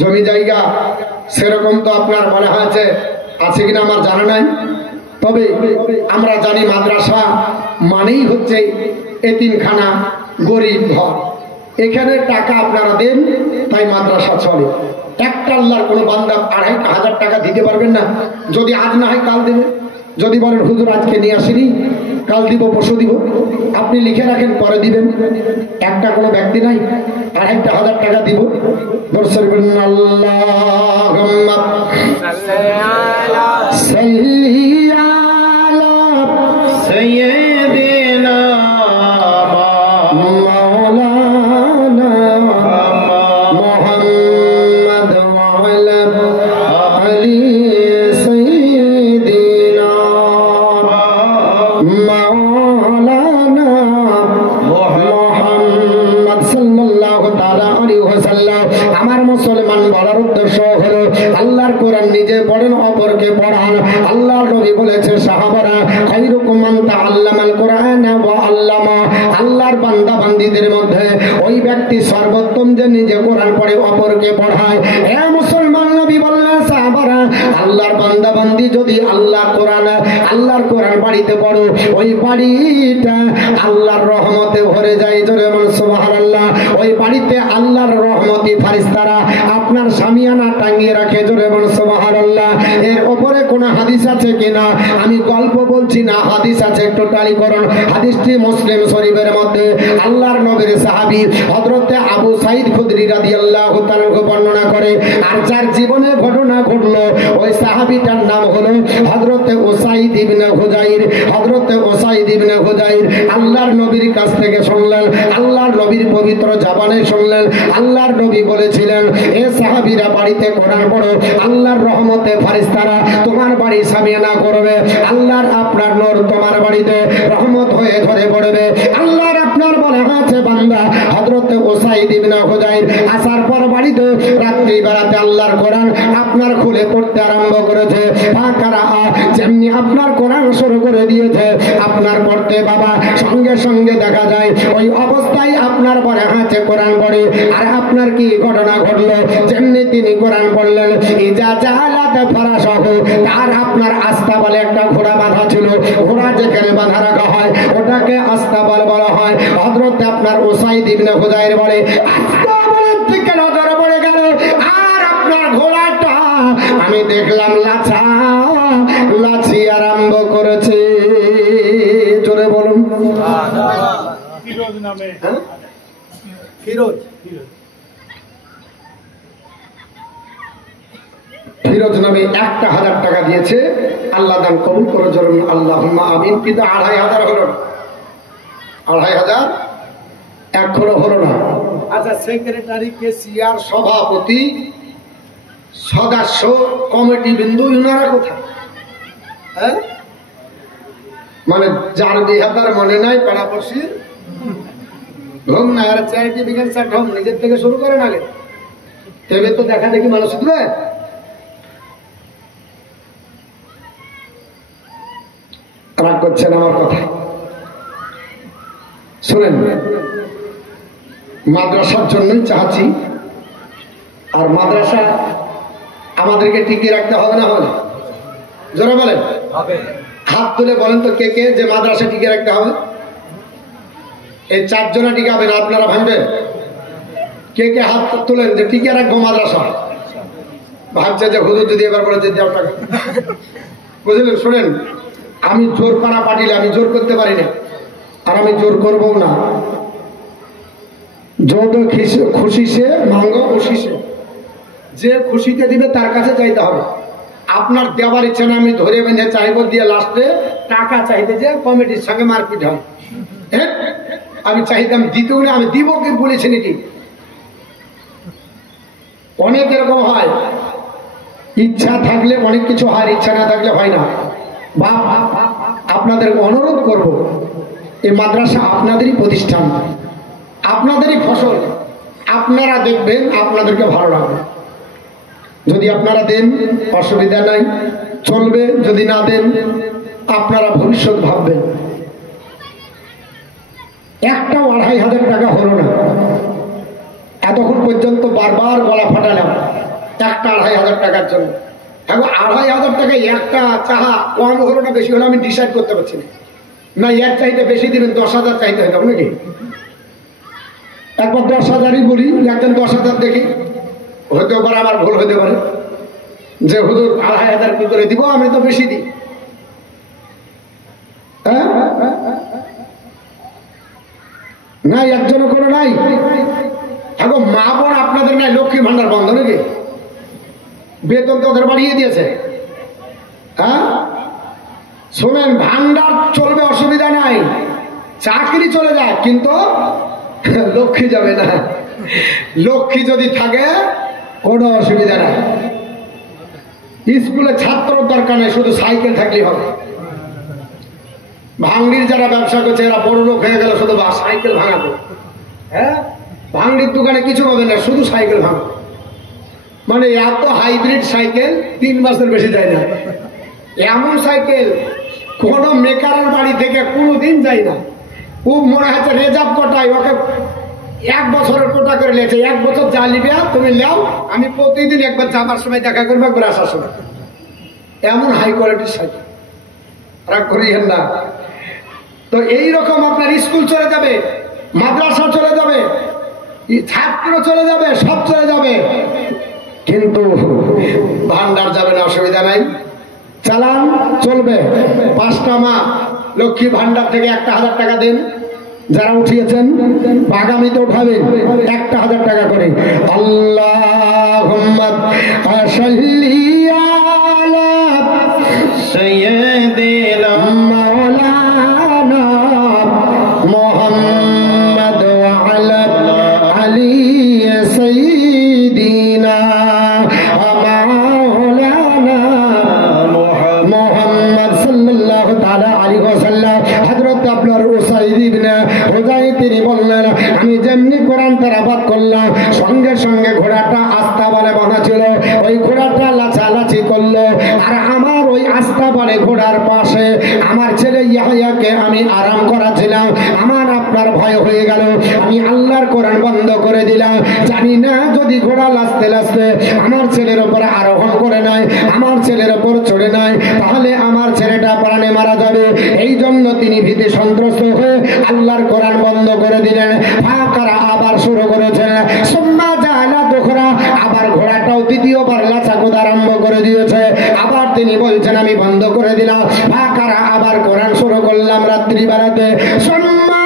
জমি জায়গা সেরকম তো আপনার মনে হয়েছে আছে কিনা আমার জানা নাই। তবে আমরা জানি মাদ্রাসা মানেই হচ্ছে এতিমখানা, গরিব ঘর। এখানে টাকা আপনারা দেন তাই মাদ্রাসা চলে। একটা আল্লাহর কোনো বান্দা 2,500 টাকা দিতে পারবেন না? যদি আজ না হয় কাল দেবে। যদি বলেন হুজুর আজকে নিয়ে আসিনি, কাল দিব, পরশু দিব, আপনি লিখে রাখেন, পরে দিবেন। একটা কোনো ব্যক্তি নাই 2,500 টাকা দিব। আল্লাহুম্মা সাল্লি আলা সাইয়্যিদিনা মাওলানা মুহাম্মদ ওয়া আলা আলি সাইয়্যিদিনা মাওলানা মুহাম্মদ সাল্লাল্লাহু তাআলা আলাইহি ওয়াসাল্লাম। আমার মুসলমান বলার উদ্দেশ্য হলো আল্লাহর কোরআন নিজে পড়েন, অপরকে পড়ান। আল্লাহর নবী বলেছে সাহাবারা খায়রুকুম মান তাআল্লামাল কোরআন ওয়া আল্লামা। আল্লাহর বান্দা বান্দীদের মধ্যে ওই ব্যক্তি সর্বোত্তম যে নিজে কোরআন পড়ে অপরকে পড়ায়। হে মুসলমান, নবী বললেন সাহাবারা আল্লাহর বান্দা বান্দী যদি আল্লাহর কোরআন বাড়িতে পড়ো, ওই বাড়িটা আল্লাহর রহমতে ভরে যায়। জোরে বল সুবহানাল্লাহ। ওই বাড়ি বাড়িতে আল্লাহর রহমতি ফারিস্তারা আপনার শামিয়ানা টাঙিয়ে রাখে। জোরে বলুন সুবহানাল্লাহ। এর উপরে কোন হাদিস আছে কিনা আমি গল্প বলছি না, হাদিস আছে, একটু টালি করুন। হাদিসটি মুসলিম শরীফের মধ্যে আল্লাহর নবীর সাহাবী হযরতে আবু সাঈদ খুদরি রাদিয়াল্লাহু তাআলা বর্ণনা করে। আর যার জীবনে ঘটনা ঘটলো ওই সাহাবীটার নাম হলো হযরতে উসাইদ ইবনে হুযাইর। হযরতে উসাইদ ইবনে হুযাইর আল্লাহর নবীর কাছ থেকে শুনলেন, আল্লাহর নবীর পবিত্র জবানে শুনলেন। আল্লাহর নবী বলেছিলেন, এ সাহাবীরা বাড়িতে কোরআন পড়ো, আল্লাহর রহমতে ফারিস্তারা তোমার বাড়ি সামিয়ানা করবে। আল্লাহর আপনার নূর তোমার বাড়িতে রহমত হয়ে ধরে পড়বে। আল্লাহর আপনার বলে আছে বান্দা হযরতে উসাইদ ইবনে হুযাইর আসার পর বাড়িতে রাত্রি বেলাতে আল্লাহর কোরআন আপনার খুলে পড়তে আরম্ভ করেছে। ফাকারা যেমনি আপনার কোরআন শুরু করে দিয়েছে আপনার পড়তে বাবা সঙ্গে সঙ্গে দেখা যায় ওই অবস্থায় আপনার পরে হাতে কোরআন পড়ে। আর আপনার কি ঘটনা ঘটলো, যেমনি তিনি কোরআন পড়লেন ইজা জালাত ফারাসাহু, তার আপনার আস্তাবলে একটা ঘোড়া বাঁধা ছিল। ঘোড়া যেখানে বাঁধা রাখা হয় ওটাকে আস্তাবল বলা হয়। হযরত আপনার উসাইদ ইবনে হুযাইর বলে আস্তাবলের থেকে নজর পড়ে গেল আর আপনার ঘোড়াটা আমি দেখলাম লাচি আরম্ভ করেছে। জোরে বলুন ফিরোজ নামে। ফিরোজ ফিরোজ নামে ১,০০০ টাকা দিয়েছে। আল্লাহ দান কবুল করে জরুন আল্লাহুম্মা আমিন। কিন্তু ২৫০০ হলো, ২৫০০ এখনো হলো না। আচ্ছা, সেক্রেটারি কেসিআর সভাপতি সদস্য কমিটি বিন্দু ইনারা কোথায়? হ্যাঁ, মানে যার ২০০০ মনে নাই পাড়াপড়শির ঢোম না, আর চ্যারিটি বিজ্ঞান স্যার ঢোম নিজের থেকে শুরু করেন আগে, তবে তো দেখা দেখি মানুষ উঠবে। রাগ করছেন আমার কথা, শুনেন। মাদ্রাসার জন্যই চাচ্ছি, আর মাদ্রাসা আমাদেরকে টিকিয়ে রাখতে হবে না হবে? জোরে বলেন, হাত তুলে বলেন তো কে কে যে মাদ্রাসা টিকিয়ে রাখতে হবে? এই 4 জনা টিকাবেন, আপনারা ভাঙবেন? কে কে হাত তুলেন যে টিকিয়ে রাখবো মাদ্রাসা? ভাবছে যে হুজুর যদি এবার বলে যে দেওয়া টাকা, বুঝলেন? শোনেন, আমি জোর করা পাঠিলে আমি জোর করতে পারি না, আর আমি জোর করবো না। যত খুশি সে মাঙ্গ খুশি সে, যে খুশিতে দিবে তার কাছে চাইতে হবে। আপনার দেওয়ার ইচ্ছা না, আমি ধরে বেঁধে চাইব দিয়ে লাস্টে টাকা চাইতে যে কমিটির সঙ্গে মারপিট হয়। হ্যাঁ, আমি চাইতাম দিতেও না, আমি দিব কি বলেছি নাকি? অনেক এরকম হয়, ইচ্ছা থাকলে অনেক কিছু হয়, ইচ্ছা না থাকলে হয় না। বাপ আপনাদের অনুরোধ করব, এই মাদ্রাসা আপনাদেরই প্রতিষ্ঠান, আপনাদেরই ফসল, আপনারা দেখবেন আপনাদেরকে ভালো লাগবে। যদি আপনারা দেন অসুবিধা নাই, চলবে। যদি না দেন আপনারা ভবিষ্যৎ ভাববেন। একটাও ২৫০০ টাকা হলো না, এতক্ষণ পর্যন্ত বারবার গলা ফাটালাম একটা ২৫০০ টাকার জন্য। এখন ২৫০০ টাকায় একটা চাহা কম হলো না বেশি হলো আমি ডিসাইড করতে পারছি না। না এর চাইতে বেশি দিবেন, ১০,০০০ চাইতে হয় তখন নাকি? একবার ১০,০০০ই বলি, একজন ১০,০০০ দেখি, হতে পারে আমার ভুল হতে পারে, যে হুজুর ২৫০০ কি করে দিব, আমি তো বেশি দিই। হ্যাঁ, নাই একজনও করে নাই। এখন মা বোন আপনাদের নাই, লক্ষ্মী ভান্ডার বন্ধ নাকি? বেতন তো ওদের বাড়িয়ে দিয়েছে। হ্যাঁ, শোনেন, ভান্ডার চলবে, অসুবিধা নাই, চাকরি চলে যায়, কিন্তু লক্ষ্মী যাবে না। লক্ষ্মী যদি থাকে কোনো অসুবিধা নাই। স্কুলে ছাত্র দরকার নেই, শুধু সাইকেল থাকলেই হবে। ভাঙড়ির যারা ব্যবসা করছে এরা বড় লোক হয়ে গেল, শুধু সাইকেল ভাঙাবে। হ্যাঁ, ভাঙড়ির দোকানে কিছু হবে না, শুধু সাইকেল ভাঙা। মানে এত হাইব্রিড সাইকেল 3 মাসের বেশি যায় না। এমন সাইকেল কোন মেকারের বাড়ি থেকে কোনোদিন যায় না। ও মনে হচ্ছে রিজার্ভ কোটায়, ওকে 1 বছরের কোটা করে নিয়েছে। 1 বছর যা নিবে তুমি নাও, আমি প্রতিদিন একবার যাবার সময় দেখা করবো, একবার আসার সময়। এমন হাই কোয়ালিটির সাইকেল, রাগ করিয়েন না। তো এইরকম আপনার স্কুল চলে যাবে, মাদ্রাসা চলে যাবে, ছাত্র চলে যাবে, সব চলে যাবে, কিন্তু ভান্ডার যাবে না, অসুবিধা নাই, চালান চলবে। 5টা মা লক্ষ্মী ভান্ডার থেকে 1000 টাকা দেন, যারা উঠিয়েছেন আগামীতে উঠাবেন 1000 টাকা করে। আল্লাহুম্মা সাল্লি আলা সাইয়্যিদিনা মাওলানা মুহাম্মদ ওয়া আলা আলি সাইয়্যিদিনা মাওলানা মুহাম্মদ সাল্লাল্লাহু তাআলা আলাইহি ওয়াসাল্লাম। হযরত আপনার উসাইদ ইবনে হুযাইর তিনি বললেন, আমি যেমনি কোরআন তেলাওয়াত করলাম সঙ্গে সঙ্গে ঘোড়াটা আস্তা বালে বাঁধা ছিল, ওই ঘোড়াটা লাচালাচি করলো, আর আমার ওই আস্তা বালে ঘোড়ার পাশে আমার ছেলে ইয়াহইয়াকে আমি আরাম করাছিলাম। আমার আপনার ভয় হয়ে গেল, আমি আল্লাহর কোরআন বন্ধ করে দিলাম। জানি না যদি ঘোড়া লাচতে লাচতে আমার ছেলের উপরে আরোহণ করে নাই, আমার ছেলের উপর চড়ে নাই, তাহলে আমার ছেলেটা প্রাণে মারা যাবে। এই জন্য তিনি ভীতি সন্ত্রস্ত হয়ে আল্লাহর কোরআন বন্ধ করে দিলেন। ফাকারা আবার শুরু করেছেন, সুম্মা জাআলা দুখরা, আবার ঘোড়াটাও দ্বিতীয়বার লাচাকুদ আরম্ভ করে দিয়েছে। আবার তিনি বলছেন আমি বন্ধ করে দিলাম। ফাকারা আবার কোরআন শুরু করলাম রাত্রি বেলাতে। সুম্মা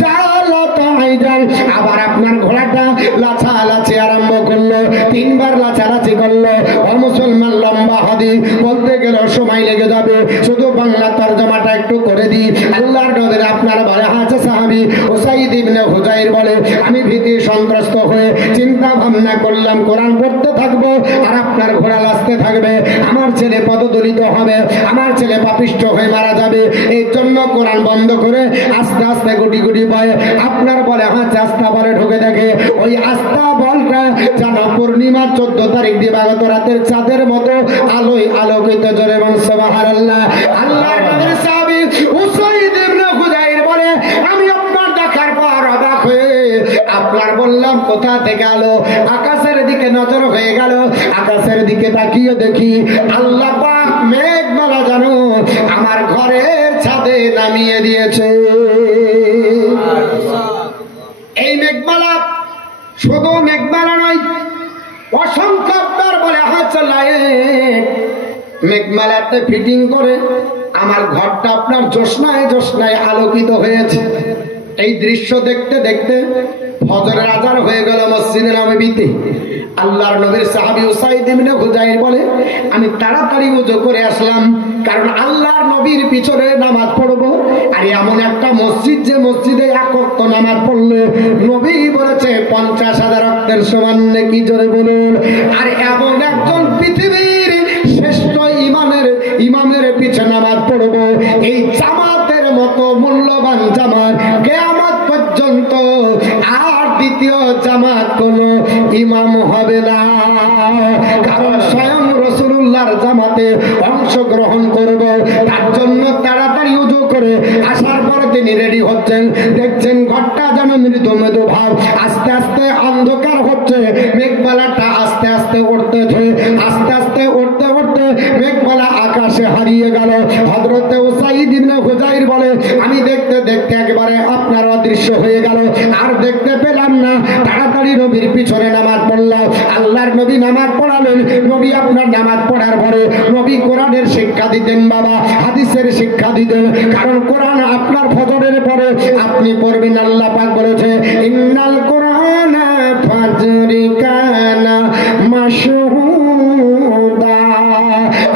জাআলা তাইজাল, আবার আপনার ঘোড়াটা লাচালাচি আরম্ভ করলো, 3বার লাচালাচি করলো। ও মুসলমান, লম্বা হাদিস বলতে গেলে সময় লেগে যাবে, শুধু বাংলা তরজমাটা একটু করে দিই। আল্লাহর নবীর আপনার বলে আছে সাহাবী উসাইদ ইবনে হুযাইর বলে, আমি ভীতি সন্ত্রস্ত হয়ে চিন্তা ভাবনা করলাম কোরআন পড়তে থাকবো আর আপনার ঘোড়া লাচতে থাকবে, আমার ছেলে পদদলিত হবে, আমার ছেলে পাপিষ্ঠ হয়ে মারা যাবে। এই জন্য কোরআন বন্ধ করে আস্তে আস্তে গুটি গুটি পায় আপনার বলে হাতে আস্তা বলে ঢুকে দেখে, ওই আস্তা বলটা যেন পূর্ণিমার 14 তারিখ দিবাগত রাতের চাঁদের মতো আলোয় আলোকিত। জোরে বল সুবহানাল্লাহ। আল্লাহর নবীর সাহাবী উসাইদ ইবনে হুযাইর বলে, আমি আপনার দেখার পর অবাক হয়ে আপনার বললাম কোথা থেকে আলো, আকাশের দিকে নজর হয়ে গেল। আকাশের দিকে তাকিয়ে দেখি আল্লাহ পাক মেঘমালা যেন আমার ঘরের ছাদে নামিয়ে দিয়েছে। এই মেঘমালা শুধু মেঘমালা নয়, অসংখ্য আপনার বলে মেঘমালাতে ফিটিং করে আমার ঘরটা আপনার জ্যোৎস্নায় জ্যোৎস্নায় আলোকিত হয়েছে। এই দৃশ্য দেখতে দেখতে ফজরের আজান হয়ে গেল মসজিদে নববীতে। আল্লাহর নবীর সাহাবী উসাইদ ইবনে হুযাইর বলে, আমি তাড়াতাড়ি ওযু করে আসলাম, কারণ আল্লাহর নবীর পিছনে নামাজ পড়বো। আর এমন একটা মসজিদ যে মসজিদে এক ওয়াক্ত নামাজ পড়লে নবী বলেছে 50,000 রক্তের সমান নেকি। জোরে বলুন। আর এমন একজন পৃথিবীর শ্রেষ্ঠ ইমামের পিছনে নামাজ পড়বো, এই জামাতের মতো মূল্যবান জামাত কিয়ামত পর্যন্ত আর দ্বিতীয় জামাত কোন ইমাম হবে না, কারণ স্বয়ং রাসূলুল্লাহর জামাতে অংশগ্রহণ করব। তার জন্য তাড়াতাড়ি ওযু করে আসার পর তিনি রেডি হচ্ছেন। দেখছেন ঘরটা যেন মৃদু মৃদু ভাব, আস্তে আস্তে অন্ধকার হচ্ছে, মেঘমালাটা আস্তে আস্তে উঠতেছে, আস্তে আস্তে উঠতে উঠতে মেঘমালা আকাশে হারিয়ে গেল। হযরত উসাইদ ইবনে হুযাইর বলে, আমি দেখতে দেখতে একবারে আপনার অদৃশ্য হয়ে গেল, আর দেখতে পেলাম না। তাড়াতাড়ি নবীর পিছনে নামাজ পড়লাম। আল্লাহর নবী নামাজ পড়ালেন। নবী আপনার নামাজ পড়ার পরে নবী কোরআনের শিক্ষা দিতেন, বাবা হাদিসের শিক্ষা দিতেন, কারণ কোরআন আপনার ফজরের পরে আপনি পড়বেন। আল্লাহ পাক বলেছে, ইন্নাল কোরআনা ফাজরি কানা মাশহুদা।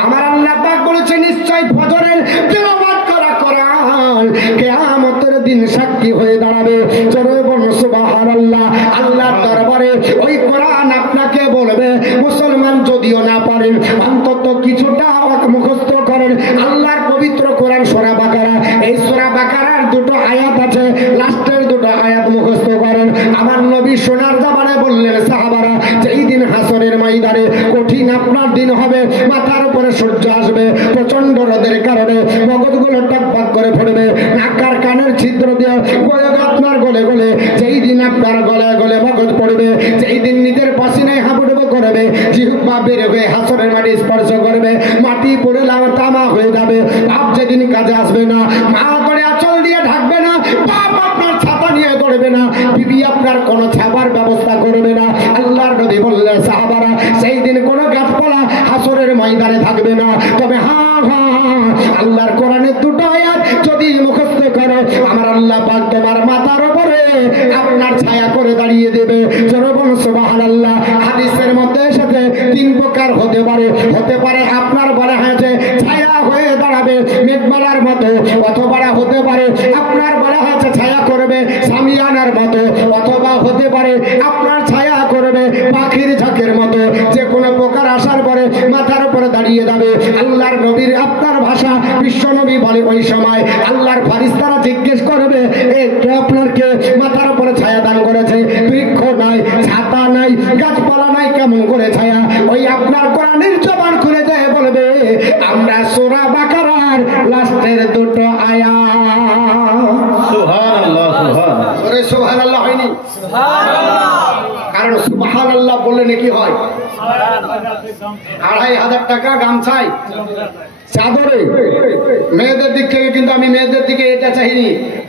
আমার আল্লাহ পাক বলেছে, নিশ্চয় ফজরের তেলাওয়াত করা কোরআন কিয়ামতের দিন সাক্ষী হয়ে দাঁড়াবে। জোরে বলুন সুবহানাল্লাহ। আল্লাহর দরবারে ওই কোরআন আপনাকে বলবে, মুসলমান যদিও না পারেন অন্তত কিছুটা মুখস্থ করেন। আল্লাহর পবিত্র কোরআন সূরা বাকারা, এই সূরা বাকারার 2টো আয়াত আছে, লাস্টের 2টো আয়াত মুখস্থ করেন। আমার নবী সোনার জামানে বললেন সাহাবারা, যেই দিন হাসরের ময়দানে কঠিন আপনার দিন হবে, মাথার উপরে সূর্য আসবে, প্রচন্ড রোদের কারণে মগজগুলো টকবক করে পড়বে, নাকার কানের ছিদ্র দিয়ে আপনার গলে গলে, যেই দিন আপনার গলায় গলে মগজ পড়বে, যেই দিন নিজের পাসিনায় হাবুডুবু করবে, জিহ্বা বের হয়ে হাসরের মাটি স্পর্শ করবে, মাটি পড়ে তামা হয়ে যাবে, বাপ যেদিন কাজে আসবে না, মা করে আঁচল দিয়ে ঢাকবে না, বাপ আপনার ছাতা নিয়ে দৌড়বে না, বিবি আপনার কোনো ছাপার আল্লাহ পাক তোমার মাথার উপরে আপনার ছায়া করে দাঁড়িয়ে দেবে। জোরে বলুন সুবহানাল্লাহ। হাদিসের মধ্যে এসেছে 3 প্রকার হতে পারে। আপনার বলা হয়েছে ছায়া হয়ে দাঁড়াবে মেঘমালার মতো, অথবা হতে পারে আপনার বলা হয়েছে ছায়া করবে সামিয়ানার মতো, অথবা হতে পারে আপনার ছায়া করবে পাখির ঝাঁকের মতো। যে কোনো প্রকার আসার পরে মাথার উপরে দাঁড়িয়ে যাবে। আল্লাহর নবীর আপনার ভাষা বিশ্ব নবী বলে ওই সময় আল্লাহর ফারিস্তারা জিজ্ঞেস করবে আপনারকে মাথার উপরে ছায়া দান করেছে, বৃক্ষ নাই, ছাতা নাই, গাছপালা নাই, কেমন করে ছায়া? ওই আপনার কোরআনের জবান খুলে যায় বলবে আমরা সূরা বাকারার লাস্টের দুটো আয়াত। সুবহানাল্লাহ সুবহানাল্লাহ। ওরে সুবহানাল্লাহ হয়নি? সুবহানাল্লাহ। কারণ সুবহানাল্লাহ বললে নাকি হয় 2500 টাকা গামছায় চাদরে। মেয়েদের দিক থেকে কিন্তু আমি মেয়েদের দিকে এটা চাইনি।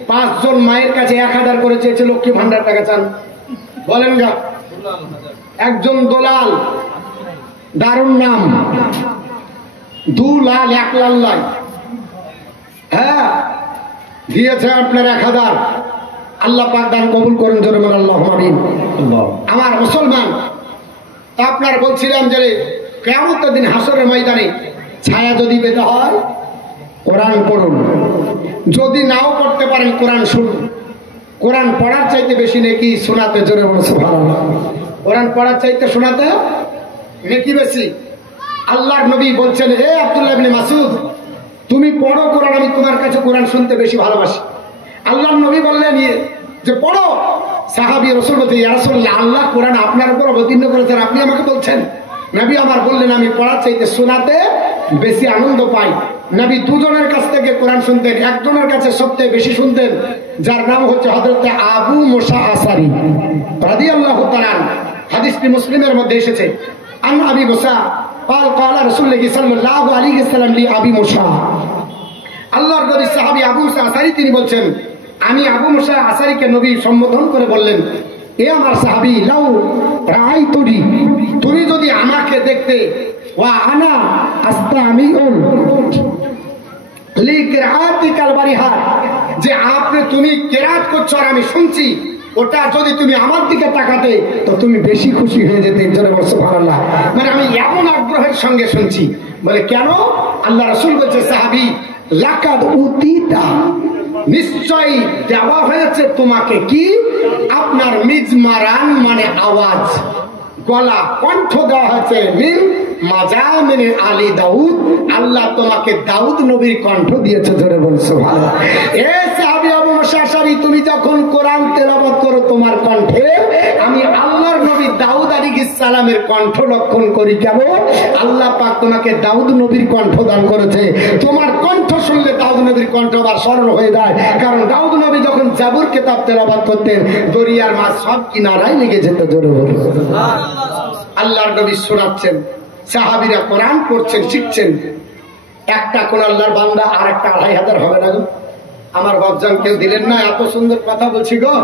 5 জন মায়ের কাছে 1000 করে চেয়েছে লক্ষ্মী ভান্ডার টাকা চান, বলেন গা। একজন দোলাল, দারুণ নাম, 2 লাল 1 লাল লাই, হ্যাঁ দিয়েছে আপনার 1000। আল্লাহ পাক দান কবুল করেন, জোরে বলেন আল্লাহুম্মা আমিন। আমার মুসলমান, তা আপনার বলছিলাম যে কিয়ামতের দিন হাসরের ময়দানে ছায়া যদি পেতে হয় কোরআন পড়ুন, যদি নাও পড়তে পারেন কোরআন শুনুন। কোরআন পড়ার চাইতে বেশি নেকি শোনাতে, জোরে বলেন সুবহানাল্লাহ। কোরআন পড়ার চাইতে শোনাতে নেকি বেশি। আল্লাহর নবী বলছেন হে আব্দুল্লাহ ইবনে মাসউদ, তুমি পড়ো কোরআন, আমি তোমার কাছে কোরআন শুনতে বেশি ভালোবাসি। আল্লাহর নবী বললেন যে পড়ো। সাহাবী রাসূল বলতে ইয়া রাসূলুল্লাহ, আল্লাহ কোরআন আপনার উপর অবতীর্ণ করেছেন, আপনি আমাকে বলছেন? নবী আমার বললেন আমি পড়ার চাইতে শোনাতে বেশি আনন্দ পাই। নবী 2 জনের কাছ থেকে কোরআন শুনতেন, একজনের কাছে সবচেয়ে বেশি শুনতেন, যার নাম হচ্ছে হযরত আবু মুসা আশারী রাদিয়াল্লাহু তাআলা। হাদিসটি মুসলিমের মধ্যে এসেছে। আন আবি মুসা قال قال رسول الله صلى الله عليه وسلم لأبي موسى, আল্লাহর নবী সাহাবী আবু মুসা আশারী তিনি বলছেন, আমি আবু মুসা আশারীকে নবী সম্বোধন করে বললেন এ আমার সাহাবী, লাউ রাআইতুনি, তুমি যদি আমাকে দেখতে, ওয়া আনা আস্তামিউন লিকিরাতিকাল বারিহা, যে তুমি কিরাত করছো আর আমি শুনছি, ওটা যদি তুমি আমার দিকে তাকাতে তো তুমি বেশি খুশি হয়ে যেতে। জোরে বলো সুবহানাল্লাহ। মানে আমি এমন আগ্রহের সঙ্গে শুনছি। বলে কেন? আল্লাহ রাসূল বলছে সাহাবী, লাকাদ উতিতা, নিশ্চয়ই দেওয়া হয়েছে তোমাকে কি? আপনার মিজমারান মানে আওয়াজ, গলা, কণ্ঠ দেওয়া হয়েছে মিন মাজামিন আলী দাউদ, আল্লাহ তোমাকে দাউদ নবীর কণ্ঠ দিয়েছে। ধরে বলছো সুবহানাল্লাহ। এ সাহাবী আবু মুসা আশারী, তুমি যখন কোরআন তেলাওয়াত করো তোমার কণ্ঠে, আমি আল্লাহর নবী দাউদ আলাইহিস সালামের কণ্ঠ লক্ষণ করি। কেন? আল্লাহ পাক তোমাকে দাউদ নবীর কণ্ঠ দান করেছে। তোমার কণ্ঠ শুনলে দাউদ নবীর কণ্ঠ আবার স্মরণ হয়ে যায়। কারণ দাউদ নবী যখন জাবুর কিতাব তেলাওয়াত করতেন, দরিয়ার মাছ সব কিনারায় লেগে যেত। জোরে বলো সুবহানাল্লাহ। আল্লাহর নবী শোনাচ্ছেন, সাহাবীরা কোরআন পড়ছেন, শিখছেন। একটা কোন আল্লাহর বান্দা আর একটা 2500 হবে না গো? আমার বাপজান কেউ দিলেন না? এত সুন্দর কথা বলছি গো।